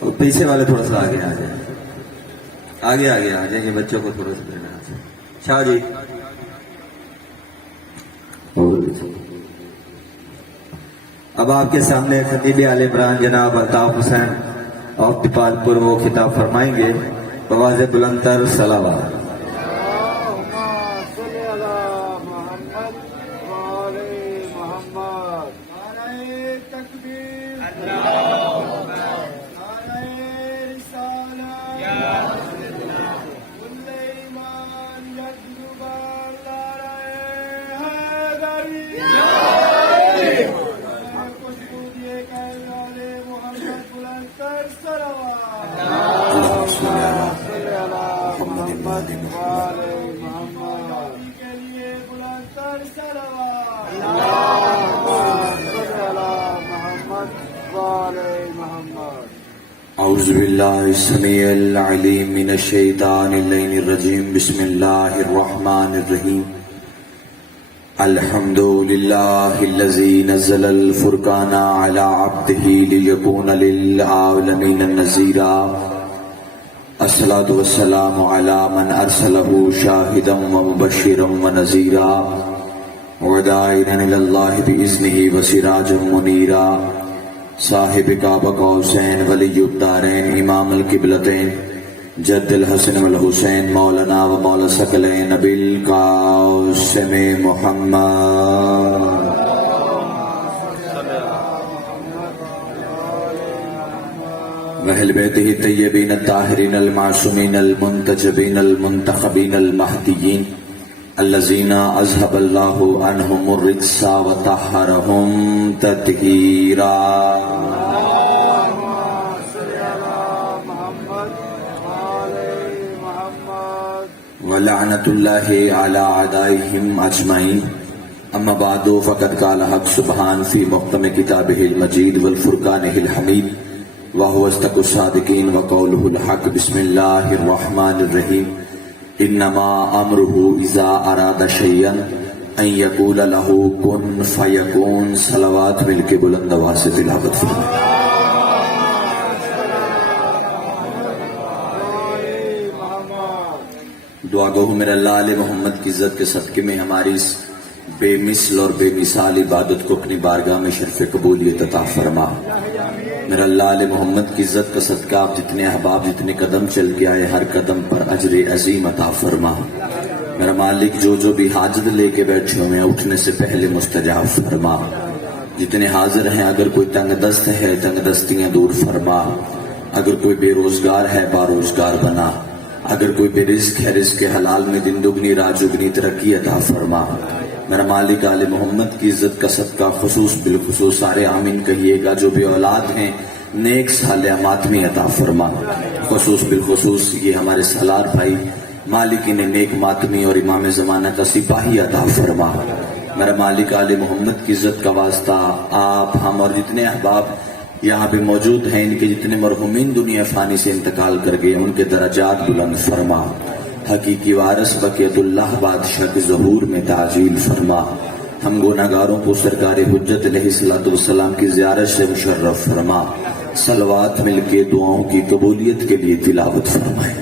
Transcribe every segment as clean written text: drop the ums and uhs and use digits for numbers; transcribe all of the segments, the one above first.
اور پیچھے والے تھوڑا سا آگے آ جائیں، آگے آگے آ جائیں، یہ بچوں کو تھوڑا سا دینا ہے۔ شاہ جی اب آپ کے سامنے خطیب آل عمران جناب الطاف حسین آف دیپال پور وہ خطاب فرمائیں گے بواز بلند تر صلوات۔ اعوذ باللہ السمیع العلیم من الشیطان اللعین الرجیم، بسم اللہ الرحمن الرحیم۔ الحمد للہ الذی نزل الفرقان علی عبدہ لیکون للعالمین نذیرا، الصلاۃ والسلام علی من ارسلہ شاہدا ومبشرا ونذیرا وداعیا الی اللہ باذنہ وسراجا منیرا، صاحب کعبہ قوسین ولی الدارین امام القبلتین جد الحسن والحسین مولانا و مولا ثقلین نبی القاسم محمد وأہل بیتہ الطیبین الطاہرین المعصومین المنتجبین المنتخبین المہدیین الذین اذهب اللہ عنہم الرجس وطہرہم تطہیرا۔ ولعنۃ اللہ علی اعدائہم اجمعین، اما بعد فقد قال حق سبحان فی محکم کتابہ المجید والفرقانہ الحمید وهو اصدق الصادقین وقولہ الحق۔ بسم اللہ الرحمن الرحیم، انما امرہ اذا اراد شیئا ان یقول له کن فیکون۔ صلوات مل کے بلند آواز سے تلاوت فرمائیں۔ دعا گو میرے اللہ علیہ محمد کی عزت کے صدقے میں ہماری اس بے مثل اور بے مثال عبادت کو اپنی بارگاہ میں شرف قبولیت عطا فرما۔ میرا اللہ علیہ محمد کی عزت کا صدقہ آپ جتنے احباب جتنے قدم چل کے آئے ہر قدم پر اجر عظیم عطا فرما۔ میرا مالک جو جو بھی حاجت لے کے بیٹھے ہوئے ہیں اٹھنے سے پہلے مستجاب فرما۔ جتنے حاضر ہیں اگر کوئی تنگ دست ہے تنگ دستیاں دور فرما، اگر کوئی بے روزگار ہے باروزگار بنا، اگر کوئی بے رزق ہے رزق حلال میں دن دگنی رات دگنی ترقی عطا فرما۔ میرا مالک آل محمد کی عزت کا صدقہ خصوص بالخصوص سارے آمین کہیے گا جو بھی اولاد ہیں نیک صالح ماتمی عطا فرما۔ خصوص بالخصوص یہ ہمارے سالار بھائی مالک انہیں نیک ماتمی اور امام زمانہ کا سپاہی عطا فرما۔ میرا مالک آل محمد کی عزت کا واسطہ آپ ہم اور جتنے احباب یہاں پہ موجود ہیں ان کے جتنے مرحومین دنیا فانی سے انتقال کر گئے ان کے درجات بلند فرما۔ حقیقی وارث بقیت اللہ بادشاہ کے ظہور میں تعجیل فرما۔ ہم گناہگاروں کو سرکار حجت علیہ الصلوۃ والسلام کی زیارت سے مشرف فرما۔ صلوات مل کے دعاؤں کی قبولیت کے لیے تلاوت فرمائیں۔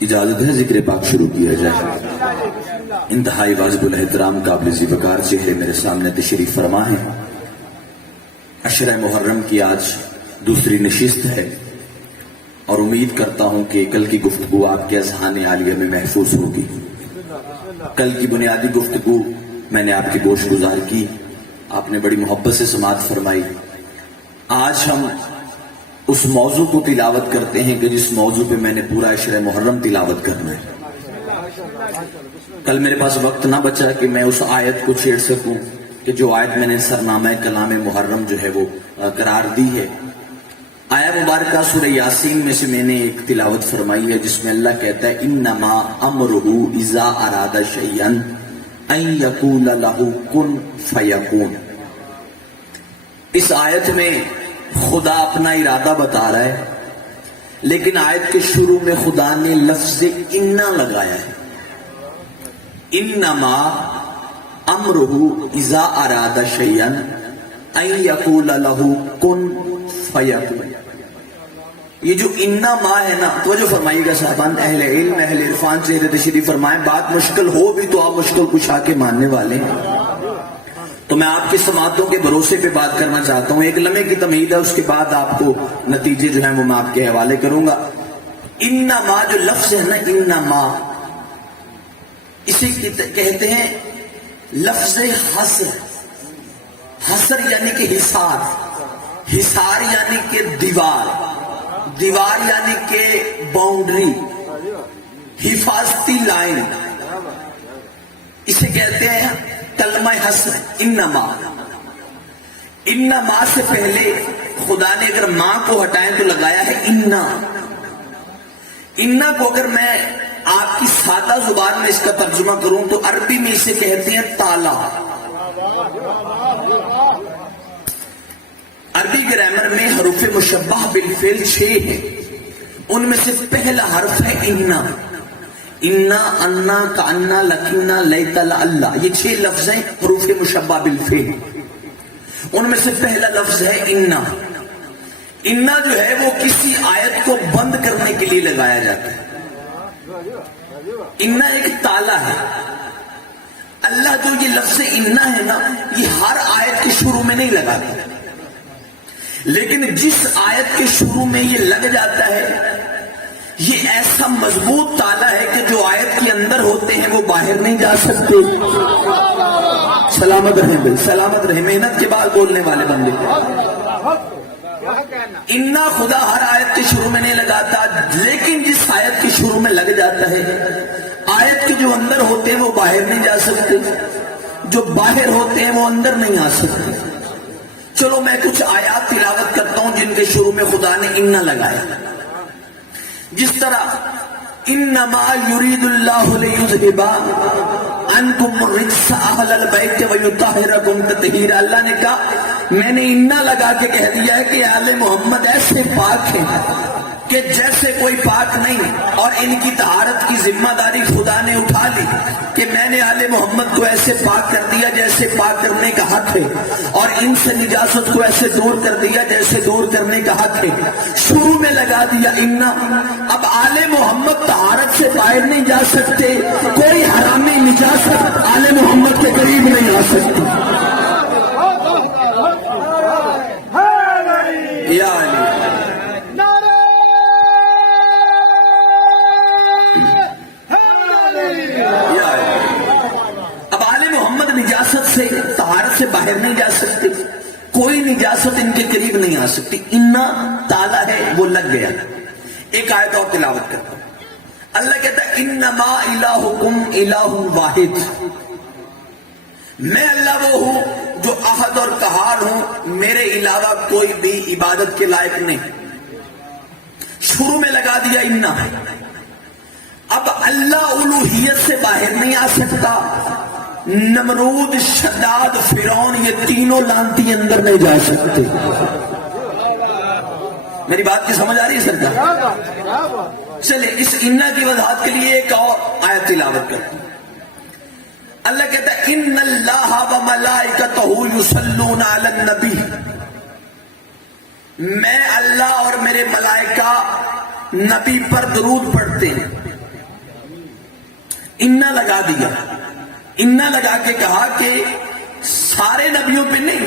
اجازت ہے ذکر پاک شروع کیا جائے۔ انتہائی واجب الاحترام قابل ذی وقار چہرے میرے سامنے تشریف فرما ہے۔ عشرہ محرم کی آج دوسری نشست ہے اور امید کرتا ہوں کہ کل کی گفتگو آپ کے اذہان عالیہ میں محفوظ ہوگی۔ کل کی بنیادی گفتگو میں نے آپ کی گوش گزار کی، آپ نے بڑی محبت سے سماعت فرمائی۔ آج ہم اس موضوع کو تلاوت کرتے ہیں کہ جس موضوع پہ میں نے پورا عشرہ محرم تلاوت کرنا ہے۔ کل میرے پاس وقت نہ بچا کہ میں اس آیت کو چھیڑ سکوں کہ جو آیت میں نے سرنامہ کلام محرم جو ہے وہ قرار دی ہے۔ آیت مبارکہ سورہ یاسین میں سے میں نے ایک تلاوت فرمائی ہے جس میں اللہ کہتا ہے انما امرہ اذا اراد شیئا ان یقول له کن فیکون۔ اس آیت میں خدا اپنا ارادہ بتا رہا ہے لیکن آیت کے شروع میں خدا نے لفظ انا لگایا ہے۔ انما امرہ اذا اراد شیئا ان یقول لہ کن فیکون. یہ جو انما ہے نا، توجہ فرمائیے گا صاحبان، اہل علم اہل عرفان سے تشریف فرمائیں. بات مشکل ہو بھی تو آپ مشکل کشا کے ماننے والے ہیں. تو میں آپ کی سماعتوں کے بھروسے پہ بات کرنا چاہتا ہوں. ایک لمحے کی تمہید ہے، اس کے بعد آپ کو نتیجے جو ہیں وہ میں آپ کے حوالے کروں گا. انما جو لفظ ہے نا، انما، اسے کہتے ہیں لفظ حصر. حصر یعنی کہ حصار، حصار یعنی کہ دیوار، دیوار یعنی کہ باؤنڈری، حفاظتی لائن. اسے کہتے ہیں کلمہ حصر. انما، انما سے پہلے خدا نے اگر ماں کو ہٹائیں تو لگایا ہے انا. انا کو اگر میں آپ کی سادہ زبان میں اس کا ترجمہ کروں تو عربی میں اسے کہتے ہیں تالا. عربی گرامر میں حروف مشبہ بالفعل 6 ہیں. ان میں سے پہلا حرف ہے انا. انا، انا، کانا، لکینا، لیتا، اللہ. یہ 6 لفظ ہیں حروف مشبہ بالفعل. ان میں سے پہلا لفظ ہے انا. انا جو ہے وہ کسی آیت کو بند کرنے کے لیے لگایا جاتا ہے. انا ایک تالا ہے. اللہ جو یہ لفظ انا ہے نا، یہ ہر آیت کے شروع میں نہیں لگاتا، لیکن جس آیت کے شروع میں یہ لگ جاتا ہے یہ ایسا مضبوط تالا ہے کہ جو آیت کے اندر ہوتے ہیں وہ باہر نہیں جا سکتے. سلامت رہیں بھائی، سلامت رہیں. محنت کے بعد بولنے والے بندے. انا خدا ہر آیت کے شروع میں نہیں لگاتا، لیکن جس آیت کے شروع میں لگ جاتا ہے، آیت کے جو اندر ہوتے ہیں وہ باہر نہیں جا سکتے، جو باہر ہوتے ہیں وہ اندر نہیں آ سکتے. چلو میں کچھ آیات تلاوت کرتا ہوں جن کے شروع میں خدا نے انا لگایا. جس طرح انما یرید اللہ لیذھب عنکم الرجس اہل البیت ویطہرکم تطہیرا. اللہ نے کہا میں نے انا لگا کے کہہ دیا ہے کہ آل محمد ایسے پاک ہیں کہ جیسے کوئی پاک نہیں، اور ان کی طہارت کی ذمہ داری خدا نے اٹھا لی کہ میں نے آل محمد کو ایسے پاک کر دیا جیسے پاک کرنے کا حق ہے، اور ان سے نجاست کو ایسے دور کر دیا جیسے دور کرنے کا حق ہے. شروع میں لگا دیا انا. اب آل محمد طہارت سے باہر نہیں جا سکتے، کوئی حرامی نجاست آل محمد کے قریب نہیں آ سکتی. یا اب آل محمد نجاست سے طہارت سے باہر نہیں جا سکتے، کوئی نجاست ان کے قریب نہیں آ سکتی. انا تالا ہے، وہ لگ گیا. ایک آیت اور تلاوت کرتا ہوں. اللہ کہتا ہے انما الہکم الہ واحد. میں اللہ وہ ہوں جو احد اور قہار ہوں، میرے علاوہ کوئی بھی عبادت کے لائق نہیں. شروع میں لگا دیا انا. اب اللہ الوہیت سے باہر نہیں آ سکتا. نمرود، شداد، فرعون، یہ تینوں لانتی اندر نہیں جا سکتے. میری بات کی سمجھ آ رہی ہے سرکار؟ چلے اس انا کی وضاحت کے لیے ایک اور آیت تلاوت کرتے ہیں. اللہ کہتا ہے ان اللہ و ملائکتہ یصلون علی النبی. میں اللہ اور میرے ملائکہ نبی پر درود پڑھتے ہیں. انا لگا دیا. انا لگا کے کہا کہ سارے نبیوں پہ نہیں،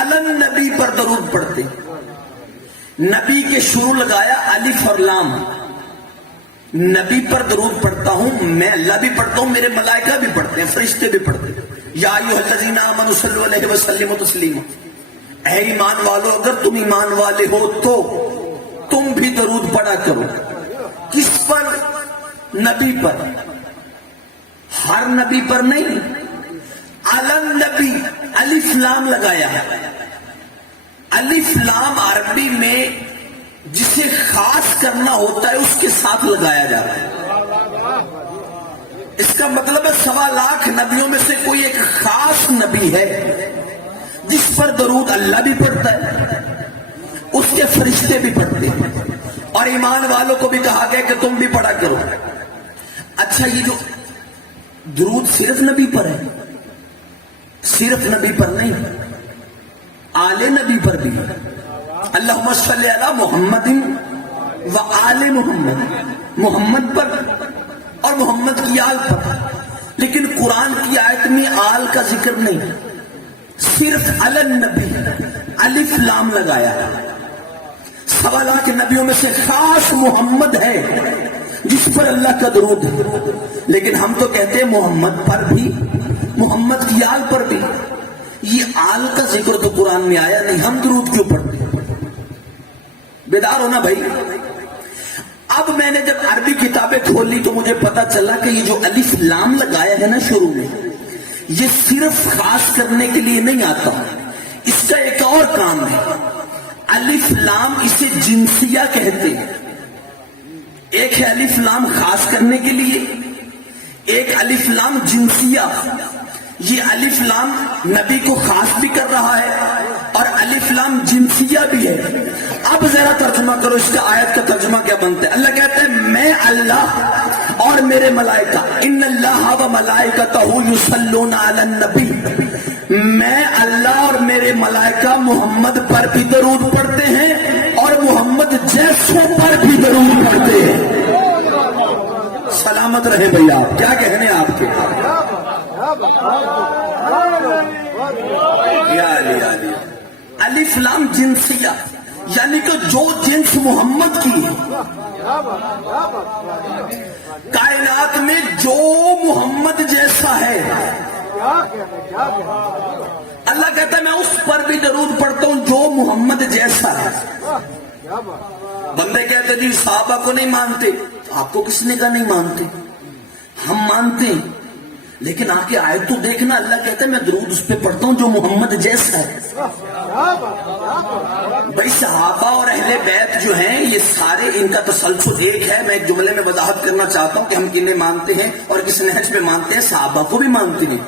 علی النبی پر درود پڑھتے. نبی کے شروع لگایا الف اور لام. نبی پر درود پڑھتا ہوں، میں اللہ بھی پڑھتا ہوں، میرے ملائکہ بھی پڑھتے ہیں، فرشتے بھی پڑھتے ہیں. یا ایھا الذین آمنوا صلوا علیہ وسلموا تسلیما. اے ایمان والو، اگر تم ایمان والے ہو تو تم بھی درود پڑھا کرو. کس پر؟ نبی پر. ہر نبی پر نہیں، علی النبی. الف لام لگایا ہے. الف لام عربی میں جسے خاص کرنا ہوتا ہے اس کے ساتھ لگایا جاتا ہے. اس کا مطلب ہے 1.25 لاکھ نبیوں میں سے کوئی ایک خاص نبی ہے جس پر درود اللہ بھی پڑھتا ہے، اس کے فرشتے بھی پڑھتے ہیں، اور ایمان والوں کو بھی کہا گیا کہ تم بھی پڑھا کرو. اچھا، یہ جو درود صرف نبی پر ہے؟ صرف نبی پر نہیں، آل نبی پر بھی ہے۔ اللہم صلی علی محمد و آل محمد، محمد پر اور محمد کی آل پر۔ لیکن قرآن کی آیت میں آل کا ذکر نہیں، صرف علی النبی، الف لام لگایا ہے۔ سوالہ کے نبیوں میں سے خاص محمد ہے جس پر اللہ کا درود ہے، لیکن ہم تو کہتے ہیں محمد پر بھی، محمد کی آل پر بھی۔ یہ آل کا ذکر تو قرآن میں آیا نہیں، ہم درود کیوں پڑھتے ہیں؟ بیدار ہونا بھائی۔ اب میں نے جب عربی کتابیں کھولی تو مجھے پتا چلا کہ یہ جو الف لام لگایا ہے نا شروع میں، یہ صرف خاص کرنے کے لیے نہیں آتا، اس کا ایک اور کام ہے۔ الف لام اسے جنسیہ کہتے ہیں۔ ایک ہے الف لام خاص کرنے کے لیے، ایک الف لام جنسیہ۔ یہ الف لام نبی کو خاص بھی کر رہا ہے اور الف لام جنسیہ بھی ہے۔ اب ذرا ترجمہ کرو اس کا، آیت کا ترجمہ کیا بنتا ہے؟ اللہ کہتا ہے میں اللہ اور میرے ملائکہ، ان اللہ و ملائکتہ یصلون علی النبی، میں اللہ اور میرے ملائکہ محمد پر بھی درود پڑھتے ہیں اور محمد جیسوں پر بھی درود پڑھتے ہیں۔ سلامت رہے بھئی آپ، کیا کہنے آپ کے؟ الف لام جنسیہ، یعنی کہ جو جنس محمد کی ہے، کائنات میں جو محمد جیسا ہے، اللہ کہتا ہے میں اس پر بھی درود پڑھتا ہوں جو محمد جیسا ہے۔ بندے کہتے جی صحابہ کو نہیں مانتے، آپ کو کس نے کہا نہیں مانتے؟ ہم مانتے ہیں، لیکن آ کے آیت تو دیکھنا، اللہ کہتا ہے میں درود اس پہ پڑھتا ہوں جو محمد جیسا ہے۔ بھائی صحابہ اور اہل بیت جو ہیں یہ سارے، ان کا تسلسل ایک ہے۔ میں ایک جملے میں وضاحت کرنا چاہتا ہوں کہ ہم کنہیں مانتے ہیں اور کس نہج پہ مانتے ہیں۔ صحابہ کو بھی مانتے ہیں،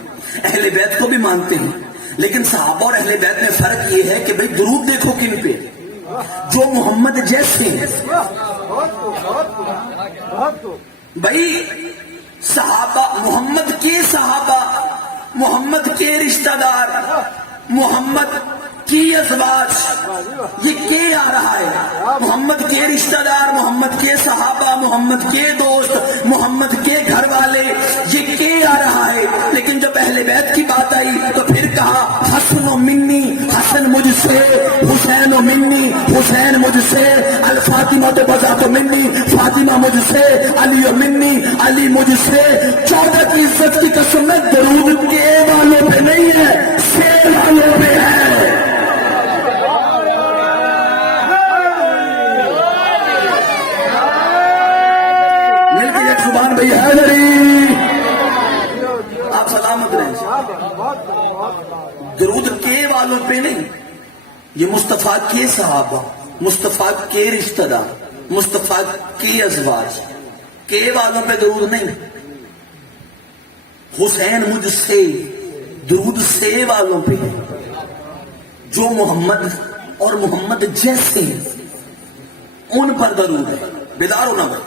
اہل بیت کو بھی مانتے ہیں، لیکن صحابہ اور اہل بیت میں فرق یہ ہے کہ بھئی درود دیکھو کن پہ، جو محمد جیسے ہیں۔ بھئی صحابہ، محمد کے صحابہ، محمد کے رشتہ دار، محمد کی ازواج، یہ کے آ رہا ہے، محمد کے رشتہ دار، محمد کے صحابہ، محمد کے دوست، محمد کے گھر والے، یہ کے آ رہا ہے۔ لیکن جب اہل بیت کی بات آئی تو پھر کہا حسن و منی، حسن مجھ سے، حسین و منی، حسین مجھ سے، الفاطمہ تو بذات تو منی، فاطمہ مجھ سے، علی و منی، علی مجھ سے۔ 14 کی عزت کی قسم میں درود کے والوں پہ نہیں ہے، سے والوں پہ ہے۔ سبحان بھائی حیدری، آپ سلامت رہیں۔ درود کے والوں پہ نہیں، یہ مصطفیٰ کے صحابہ، مصطفیٰ کے رشتہ دار، مصطفیٰ کے ازواج، کے والوں پہ درود نہیں۔ حسین مجھ سے، درود سے والوں پہ ہے، جو محمد اور محمد جیسے ہیں ان پر درود ہے۔ بیدار ہونا بھائی۔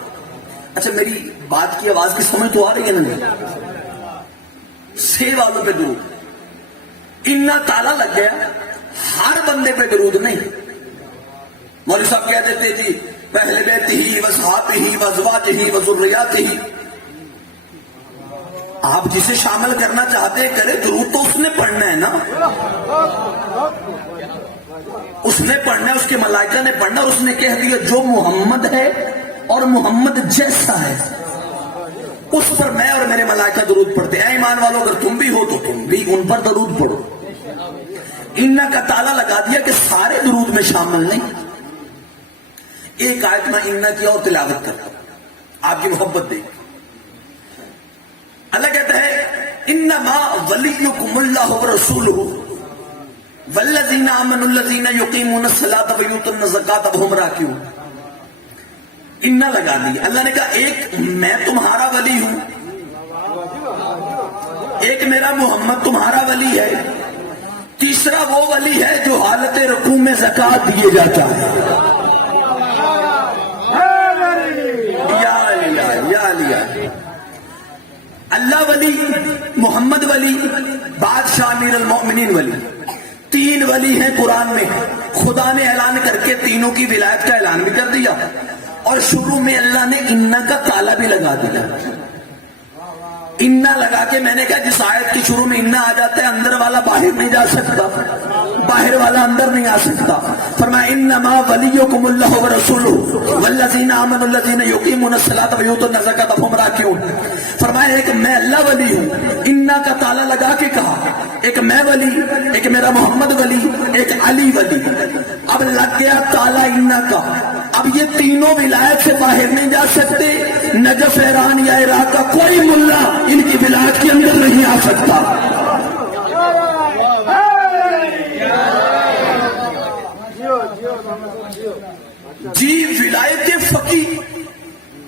اچھا میری بات کی آواز کی سمجھ تو آ رہی ہے نا؟ سے والوں پہ درود، اتنا تالا لگ گیا، ہر بندے پہ درود نہیں۔ مولوی صاحب کہہ دیتے جی اہل بیت ہی وصحابہ ہی وازواج ہی وذریات ہی، آپ جسے شامل کرنا چاہتے ہیں کرے، درود تو اس نے پڑھنا ہے نا، اس نے پڑھنا ہے، اس کے ملائکہ نے پڑھنا، اور اس نے کہہ دیا جو محمد ہے اور محمد جیسا ہے اس پر میں اور میرے ملائکہ درود پڑھتے ہیں۔ اے ایمان والوں اگر تم بھی ہو تو تم بھی ان پر درود پڑھو۔ انہ کا تالا لگا دیا کہ سارے درود میں شامل نہیں۔ ایک آیت میں انہ کی اور تلاوت کرتا ہوں، آپ کی محبت دیکھ۔ اللہ کہتا ہے انما ولیکم اللہ ورسولہ والذین آمنوا الذین یقیمون الصلاۃ ویؤتون الزکاۃ وہم راکعون۔ انہ لگا دی۔ اللہ نے کہا ایک میں تمہارا ولی ہوں، ایک میرا محمد تمہارا ولی ہے، تیسرا وہ ولی ہے جو حالت رکوع میں زکوٰۃ دیے جاتا ہے۔ یا اللہ ولی، محمد ولی، بادشاہ امیر المومنین ولی، تین ولی ہیں قرآن میں. خدا نے اعلان کر کے تینوں کی ولایت کا اعلان بھی کر دیا، اور شروع میں اللہ نے انا کا تالا بھی لگا دیا. انا لگا کے میں نے کہا جس آیت کی شروع میں انا آ جاتا ہے اندر والا باہر نہیں جا سکتا، باہر والا اندر نہیں آ سکتا. فرمایا انما ولیکم اللہ ورسولہ والذین آمنوا الذین یقیمون الصلاۃ ویؤتون الزکاۃ وهم راکعون. فرمایا ایک میں اللہ ولی ہوں، انا کا تالا لگا کے کہا. ایک میں ولی، ایک میرا محمد ولی، ایک علی ولی. اب لگ گیا تالا انا کا. اب یہ تینوں ولایت سے باہر نہیں جا سکتے. نجف، ایران یا عراق کا کوئی ملا ان کی ولایت کے اندر نہیں آ سکتا. جی ولایت فقی،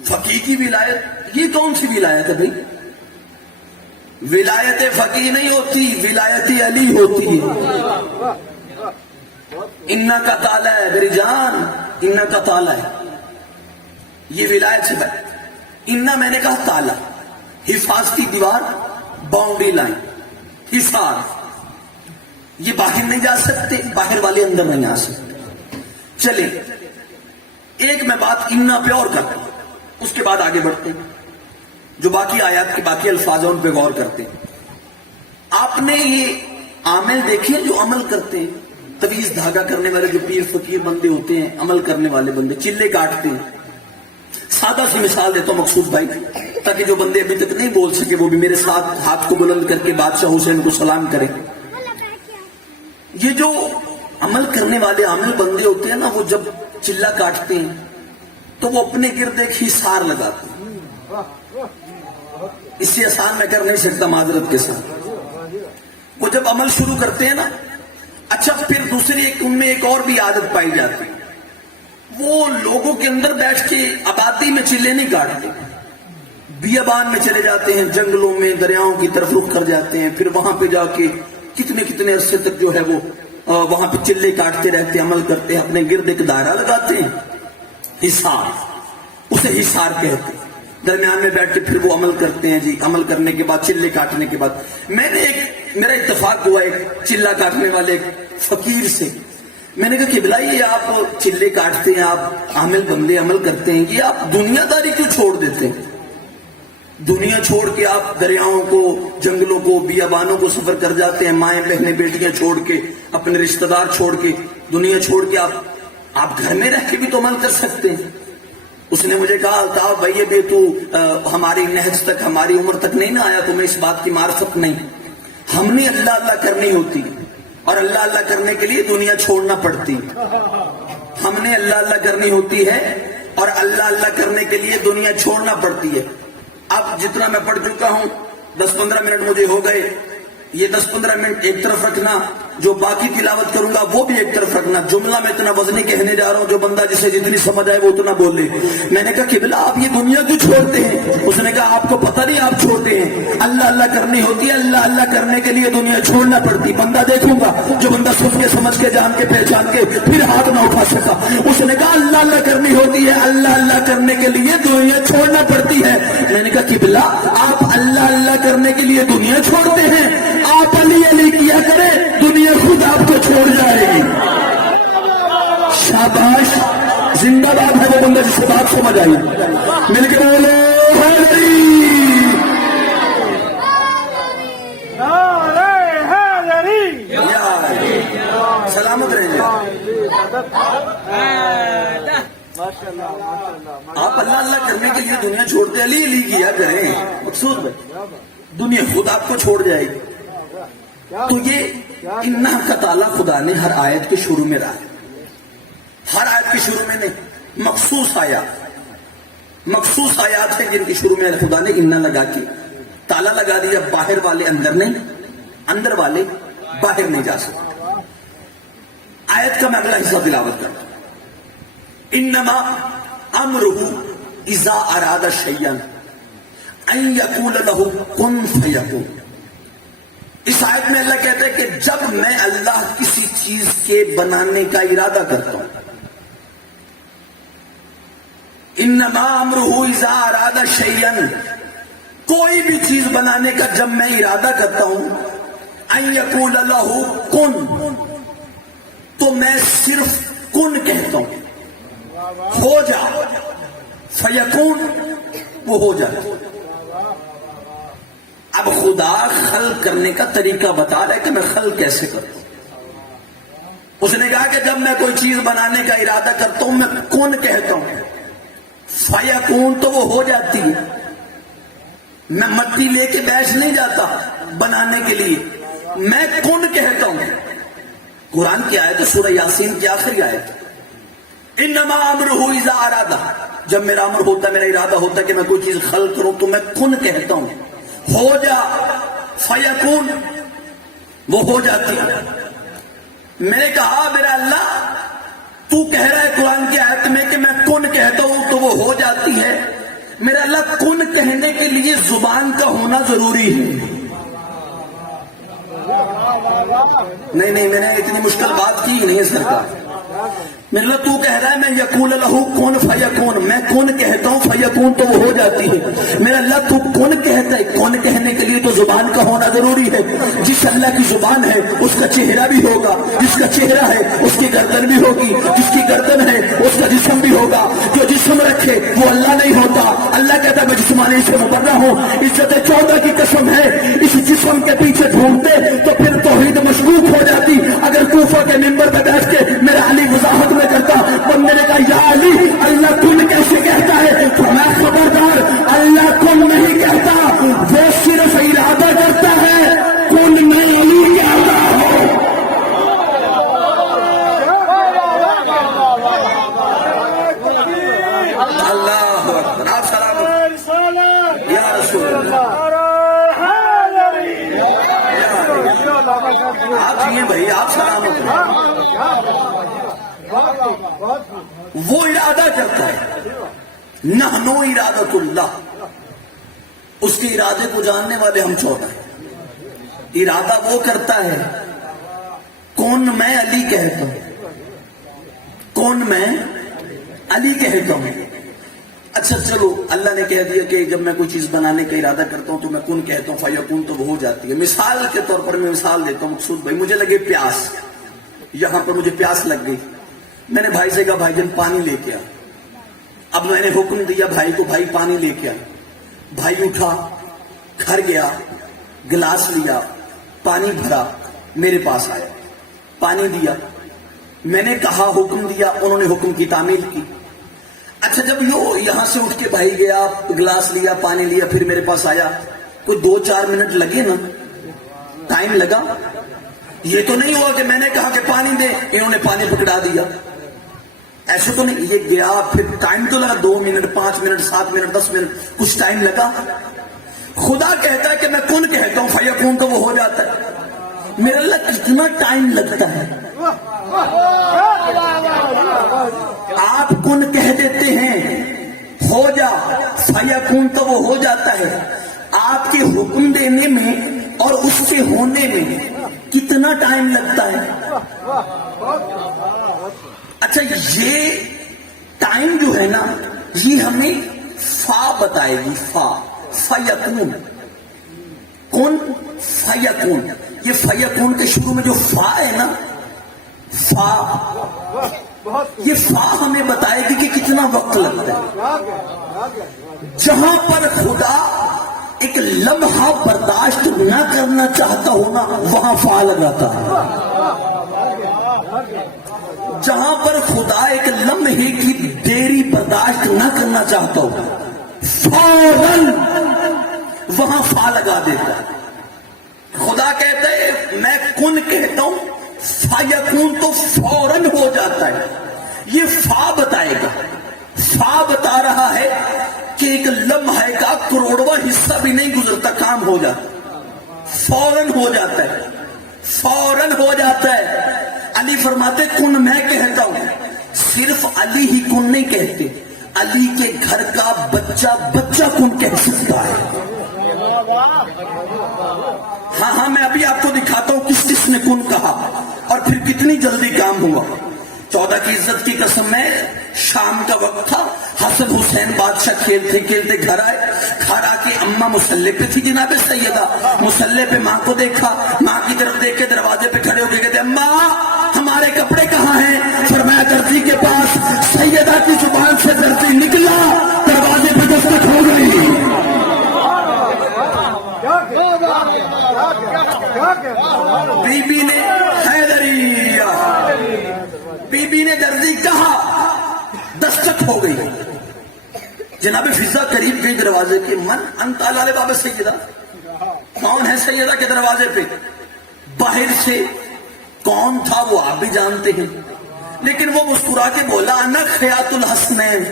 فقی کی ولایت، یہ کون سی ولایت ہے بھائی؟ ولایت فقی نہیں ہوتی، ولایت علی ہوتی ہے. انا کا تالا ہے میری جان، انا کا تالا ہے. یہ ولایت سے بھائی انا میں نے کہا تالا، حفاظتی دیوار، باؤنڈری لائن، حصار. یہ باہر نہیں جا سکتے، باہر والے اندر نہیں آ سکتے. چلیں ایک میں بات انا پہ اور کرتا ہوں، اس کے بعد آگے بڑھتے ہیں. جو باقی آیات کے باقی الفاظ ہیں ان پہ غور کرتے ہیں. آپ نے یہ عامل دیکھے جو عمل کرتے ہیں، تویز دھاگا کرنے والے جو پیر فقیر بندے ہوتے ہیں، عمل کرنے والے بندے چلے کاٹتے ہیں. سادہ سی مثال دیتا ہوں مقصود بھائی، تاکہ جو بندے ابھی تک نہیں بول سکے وہ بھی میرے ساتھ ہاتھ کو بلند کر کے بادشاہ حسین کو سلام کریں. یہ جو عمل کرنے والے عامل بندے ہوتے ہیں نا، وہ جب چلا کاٹتے ہیں تو وہ اپنے گرد ایک حصار لگاتے ہیں. اس سے آسان میں کر نہیں سکتا معذرت کے ساتھ. وہ جب عمل شروع کرتے ہیں نا، اچھا پھر دوسری ان میں ایک اور بھی عادت پائی جاتی ہے. وہ لوگوں کے اندر بیٹھ کے آبادی میں چلے نہیں کاٹتے، بیابان میں چلے جاتے ہیں، جنگلوں میں دریاؤں کی طرف رخ کر جاتے ہیں. پھر وہاں پہ جا کے کتنے عرصے تک جو ہے وہ وہاں پہ چلے کاٹتے رہتے ہیں، عمل کرتے ہیں، اپنے گرد ایک دائرہ لگاتے ہیں، حصار. اسے حصار کہتے ہیں. درمیان میں بیٹھ کے پھر وہ عمل کرتے ہیں. جی عمل کرنے کے بعد، چلے کاٹنے کے بعد، میرا اتفاق ہوا ایک چلا کاٹنے والے فقیر سے. میں نے کہا کہ بھائی یہ آپ چلے کاٹتے ہیں، آپ عامل بندے عمل کرتے ہیں، کہ آپ دنیا داری کیوں چھوڑ دیتے ہیں؟ دنیا چھوڑ کے آپ دریاؤں کو، جنگلوں کو، بیابانوں کو سفر کر جاتے ہیں، مائیں بہنیں بیٹیاں چھوڑ کے، اپنے رشتہ دار چھوڑ کے، دنیا چھوڑ کے آپ گھر میں رہ کے بھی تو عمل کر سکتے ہیں. اس نے مجھے کہا الطاف بھائی ابھی تو ہماری نہج تک، ہماری عمر تک نہیں نہ آیا، تمہیں اس بات کی معرفت نہیں. ہم نے اللہ اللہ کرنی ہوتی، اور اللہ اللہ کرنے کے لیے دنیا چھوڑنا پڑتی. ہم نے اللہ اللہ کرنی ہوتی ہے اور اللہ اللہ کرنے کے لیے دنیا چھوڑنا پڑتی ہے. اب جتنا میں پڑھ چکا ہوں، 10-15 منٹ مجھے ہو گئے. یہ 10-15 منٹ ایک طرف رکھنا، جو باقی تلاوت کروں گا وہ بھی ایک طرف رکھنا. جملہ میں اتنا وزنی کہنے جا رہا ہوں جو بندہ جسے جتنی سمجھ آئے وہ اتنا بولے. میں نے کہا کہ بلا آپ یہ دنیا کیوں چھوڑتے ہیں؟ اس نے کہا آپ کو پتہ نہیں آپ چھوڑتے ہیں. اللہ اللہ کرنی ہوتی ہے، اللہ اللہ کرنے کے لیے دنیا چھوڑنا پڑتی. بندہ دیکھوں گا جو بندہ سن کے سمجھ کے جان کے پہچان کے پھر ہاتھ نہ اٹھا سکا. اس نے کہا اللہ اللہ کرنی ہوتی ہے، اللہ اللہ کرنے کے لیے دنیا چھوڑنا پڑتی ہے. میں نے کہا کہ بلا آپ اللہ اللہ کرنے کے لیے دنیا چھوڑتے ہیں، آپ علی علی کیا کریں، دنیا خود آپ کو چھوڑ جائے گی. شاباش، زندہ باد ہے وہ بندہ جس سے بات سمجھ آئی. مل کے بولو سلامت رہیں. آپ اللہ اللہ کرنے کے لیے دنیا چھوڑتے، علی علی کیا کریں، مقصود دنیا خود آپ کو چھوڑ جائے گی. تو یہ انا کا تالا خدا نے ہر آیت کے شروع میں رہا. ہر آیت کے شروع میں نہیں، مخصوص آیات ہیں جن کے شروع میں خدا نے انا لگا کے تالا لگا دیا. باہر والے اندر نہیں، اندر والے باہر نہیں جا سکتے. آیت کا میں اگلا حصہ تلاوت کرتا ہوں. انما امرہ اذا اراد شیئا ان یقول له کن فیکون. اس آیت میں اللہ کہتا ہے کہ جب میں اللہ کسی چیز کے بنانے کا ارادہ کرتا ہوں، انما امرہ اذا اراد شیئا کوئی بھی چیز بنانے کا جب میں ارادہ کرتا ہوں ان یقول لہ کن، تو میں صرف کن کہتا ہوں، ہو جا، فیکون، وہ ہو جاتا۔ اب خدا خلق کرنے کا طریقہ بتا رہا ہے کہ میں خلق کیسے کرتا ہوں۔ اس نے کہا کہ جب میں کوئی چیز بنانے کا ارادہ کرتا ہوں میں کن کہتا ہوں، فیکون، تو وہ ہو جاتی ہے۔ میں مٹی لے کے بیٹھ نہیں جاتا بنانے کے لیے، میں کن کہتا ہوں۔ قرآن کی آیت ہے سورہ یاسین کی آخری آیت، انما امرہ اذا اراد، جب میرا امر ہوتا ہے، میرا ارادہ ہوتا ہے کہ میں کوئی چیز خلق کروں تو میں کن کہتا ہوں، ہو جا، فیکون، وہ ہو جاتی ہے۔ میں نے کہا میرا اللہ تو کہہ رہا ہے قرآن کی آیت میں کہ میں کن کہتا ہوں تو وہ ہو جاتی ہے، میرا اللہ کن کہنے کے لیے زبان کا ہونا ضروری ہے؟ نہیں میں نے اتنی مشکل بات کی نہیں ہے سرکار۔ میرا اللہ تو کہہ رہا ہے میں یقول لہ کن فیکون، میں کن کہتا ہوں فیکون تو وہ ہو جاتی ہے۔ میرا اللہ تو کن کہتا ہے، کن کہنے کے لیے تو زبان کا ہونا ضروری ہے۔ جس اللہ کی زبان ہے اس کا چہرہ بھی ہوگا، جس کا چہرہ ہے اس کی گردن بھی ہوگی، جس کی گردن ہے اس کا جسم بھی ہوگا۔ جو جسم رکھے وہ اللہ نہیں ہوتا۔ اللہ کہتا ہے میں جسمانی سے مبرہ ہوں، عزت 14 کی قسم ہے اس جسم کے پیچھے ڈھونڈتے تو پھر توحید مشکوک ہو جاتی۔ اگر کوفہ کے منبر پہ بیٹھ کے میرا علی وضاحت میں کرتا، بندے نے کہا یا علی اللہ کن کیسے کہتا ہے، تو میں خبردار، اللہ کن نہیں کہتا، وہ صرف ارادہ کرتا ہے، کن نہیں علی کہتا ہے۔ اللہ اکبر، آپ سلام یا رسول اللہ، آپ یہ بھائی آپ سلام۔ وہ ارادہ کرتا ہے، نحن ارادۃ اللہ، اس کے ارادے کو جاننے والے ہم 14 ہیں۔ ارادہ وہ کرتا ہے، کون میں علی کہتا ہوں، کون میں علی کہتا ہوں۔ اچھا چلو اللہ نے کہہ دیا کہ جب میں کوئی چیز بنانے کا ارادہ کرتا ہوں تو میں کن کہتا ہوں، فیکون تو وہ ہو جاتی ہے۔ مثال کے طور پر میں مثال دیتا ہوں، مقصود بھائی مجھے لگے پیاس، یہاں پر مجھے پیاس لگ گئی، میں نے بھائی سے کہا بھائی جان پانی لے کے آ۔ اب میں نے حکم دیا بھائی کو، بھائی پانی لے کے آ۔ بھائی اٹھا، گھر گیا، گلاس لیا، پانی بھرا، میرے پاس آیا، پانی دیا، میں نے کہا حکم دیا، انہوں نے حکم کی تعمیل کی۔ اچھا جب یہاں سے اٹھ کے بھائی گیا، گلاس لیا، پانی لیا، پھر میرے پاس آیا، کوئی 2-4 منٹ لگے نا، ٹائم لگا۔ یہ تو نہیں ہوا کہ میں نے کہا کہ پانی دے، انہوں نے پانی پکڑا دیا، ایسے تو نہیں۔ یہ گیا، پھر ٹائم تو لگا، 2 منٹ، 5 منٹ، 7 منٹ، 10 منٹ، کچھ ٹائم لگا۔ خدا کہتا ہے کہ میں کن کہتا ہوں فیکون تو وہ ہو جاتا ہے۔ میرے اللہ کتنا ٹائم لگتا ہے؟ آپ کن کہہ دیتے ہیں ہو جا، فیکون تو وہ ہو جاتا ہے۔ آپ کے حکم دینے میں اور اس کے ہونے میں کتنا ٹائم لگتا ہے؟ اچھا یہ ٹائم جو ہے نا یہ ہمیں فا بتائے گی، فیکون، کن فیکون۔ یہ فیکون کے شروع میں جو فا ہے نا، فا، یہ فا ہمیں بتائے گی کہ کتنا وقت لگتا ہے۔ جہاں پر خدا ایک لمحہ برداشت نہ کرنا چاہتا ہونا وہاں فا لگاتا ہے۔ جہاں پر خدا ایک لمحے کی دیری برداشت نہ کرنا چاہتا ہو فوراً وہاں فا لگا دیتا ہے۔ خدا کہتا ہے میں کن کہتا ہوں فیکون تو فوراً ہو جاتا ہے۔ یہ فا بتائے گا، فا بتا رہا ہے کہ ایک لمحے کا کروڑواں حصہ بھی نہیں گزرتا، کام ہو جاتا، فوراً ہو جاتا ہے، فوراً ہو جاتا ہے۔ علی فرماتے کن میں کہتا ہوں، صرف علی ہی کن نہیں کہتے، علی کے گھر کا بچہ بچہ کن کہہ سکتا ہے۔ ہاں میں ابھی آپ کو دکھاتا ہوں کس کس نے کن کہا اور پھر کتنی جلدی کام ہوا۔ خدا کی عزت کی قسم میں شام کا وقت تھا، حسن حسین بادشاہ کھیلتے کھیلتے گھر آئے، گھر آ کے اماں مسلح پہ تھی جناب سیدہ، مسلح پہ ماں کو دیکھا، ماں کی طرف دیکھ کے دروازے پہ کھڑے ہو کے کہتے اماں ہمارے کپڑے کہاں ہیں؟ فرمایا درزی کے پاس۔ سیدہ کی زبان سے درزی نکلا، دروازے پہ دستک ہو گئی۔ بی بی نے حیدریہ، بی بی نے درزی کہا، دستک ہو گئی۔ جناب فضا قریب گئی دروازے کے، من انت علی باب سیدہ، کون ہے سیدہ کے دروازے پہ؟ باہر سے کون تھا وہ آپ بھی جانتے ہیں، لیکن وہ مسکرا کے بولا انا خیاط الحسنین،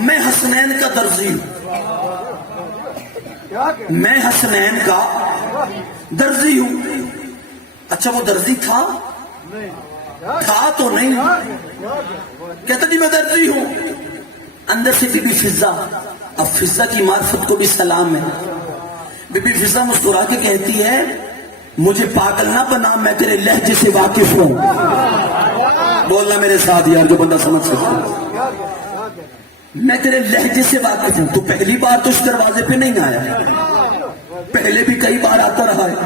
میں حسنین کا درزی ہوں، میں حسنین کا درزی ہوں۔ اچھا وہ درزی تھا تو نہیں، کہتا جی میں درزی ہوں۔ اندر سے بی بی فضا، اب فضا کی معرفت کو بھی سلام ہے، بی بی فضا مسکرا کے کہتی ہے مجھے پاگل نہ بنا، میں تیرے لہجے سے واقف ہوں۔ بولنا میرے ساتھ یار جو بندہ سمجھ سکتا، میں تیرے لہجے سے واقف ہوں۔ تو پہلی بار تو اس دروازے پہ نہیں آیا، پہلے بھی کئی بار آتا رہا ہے،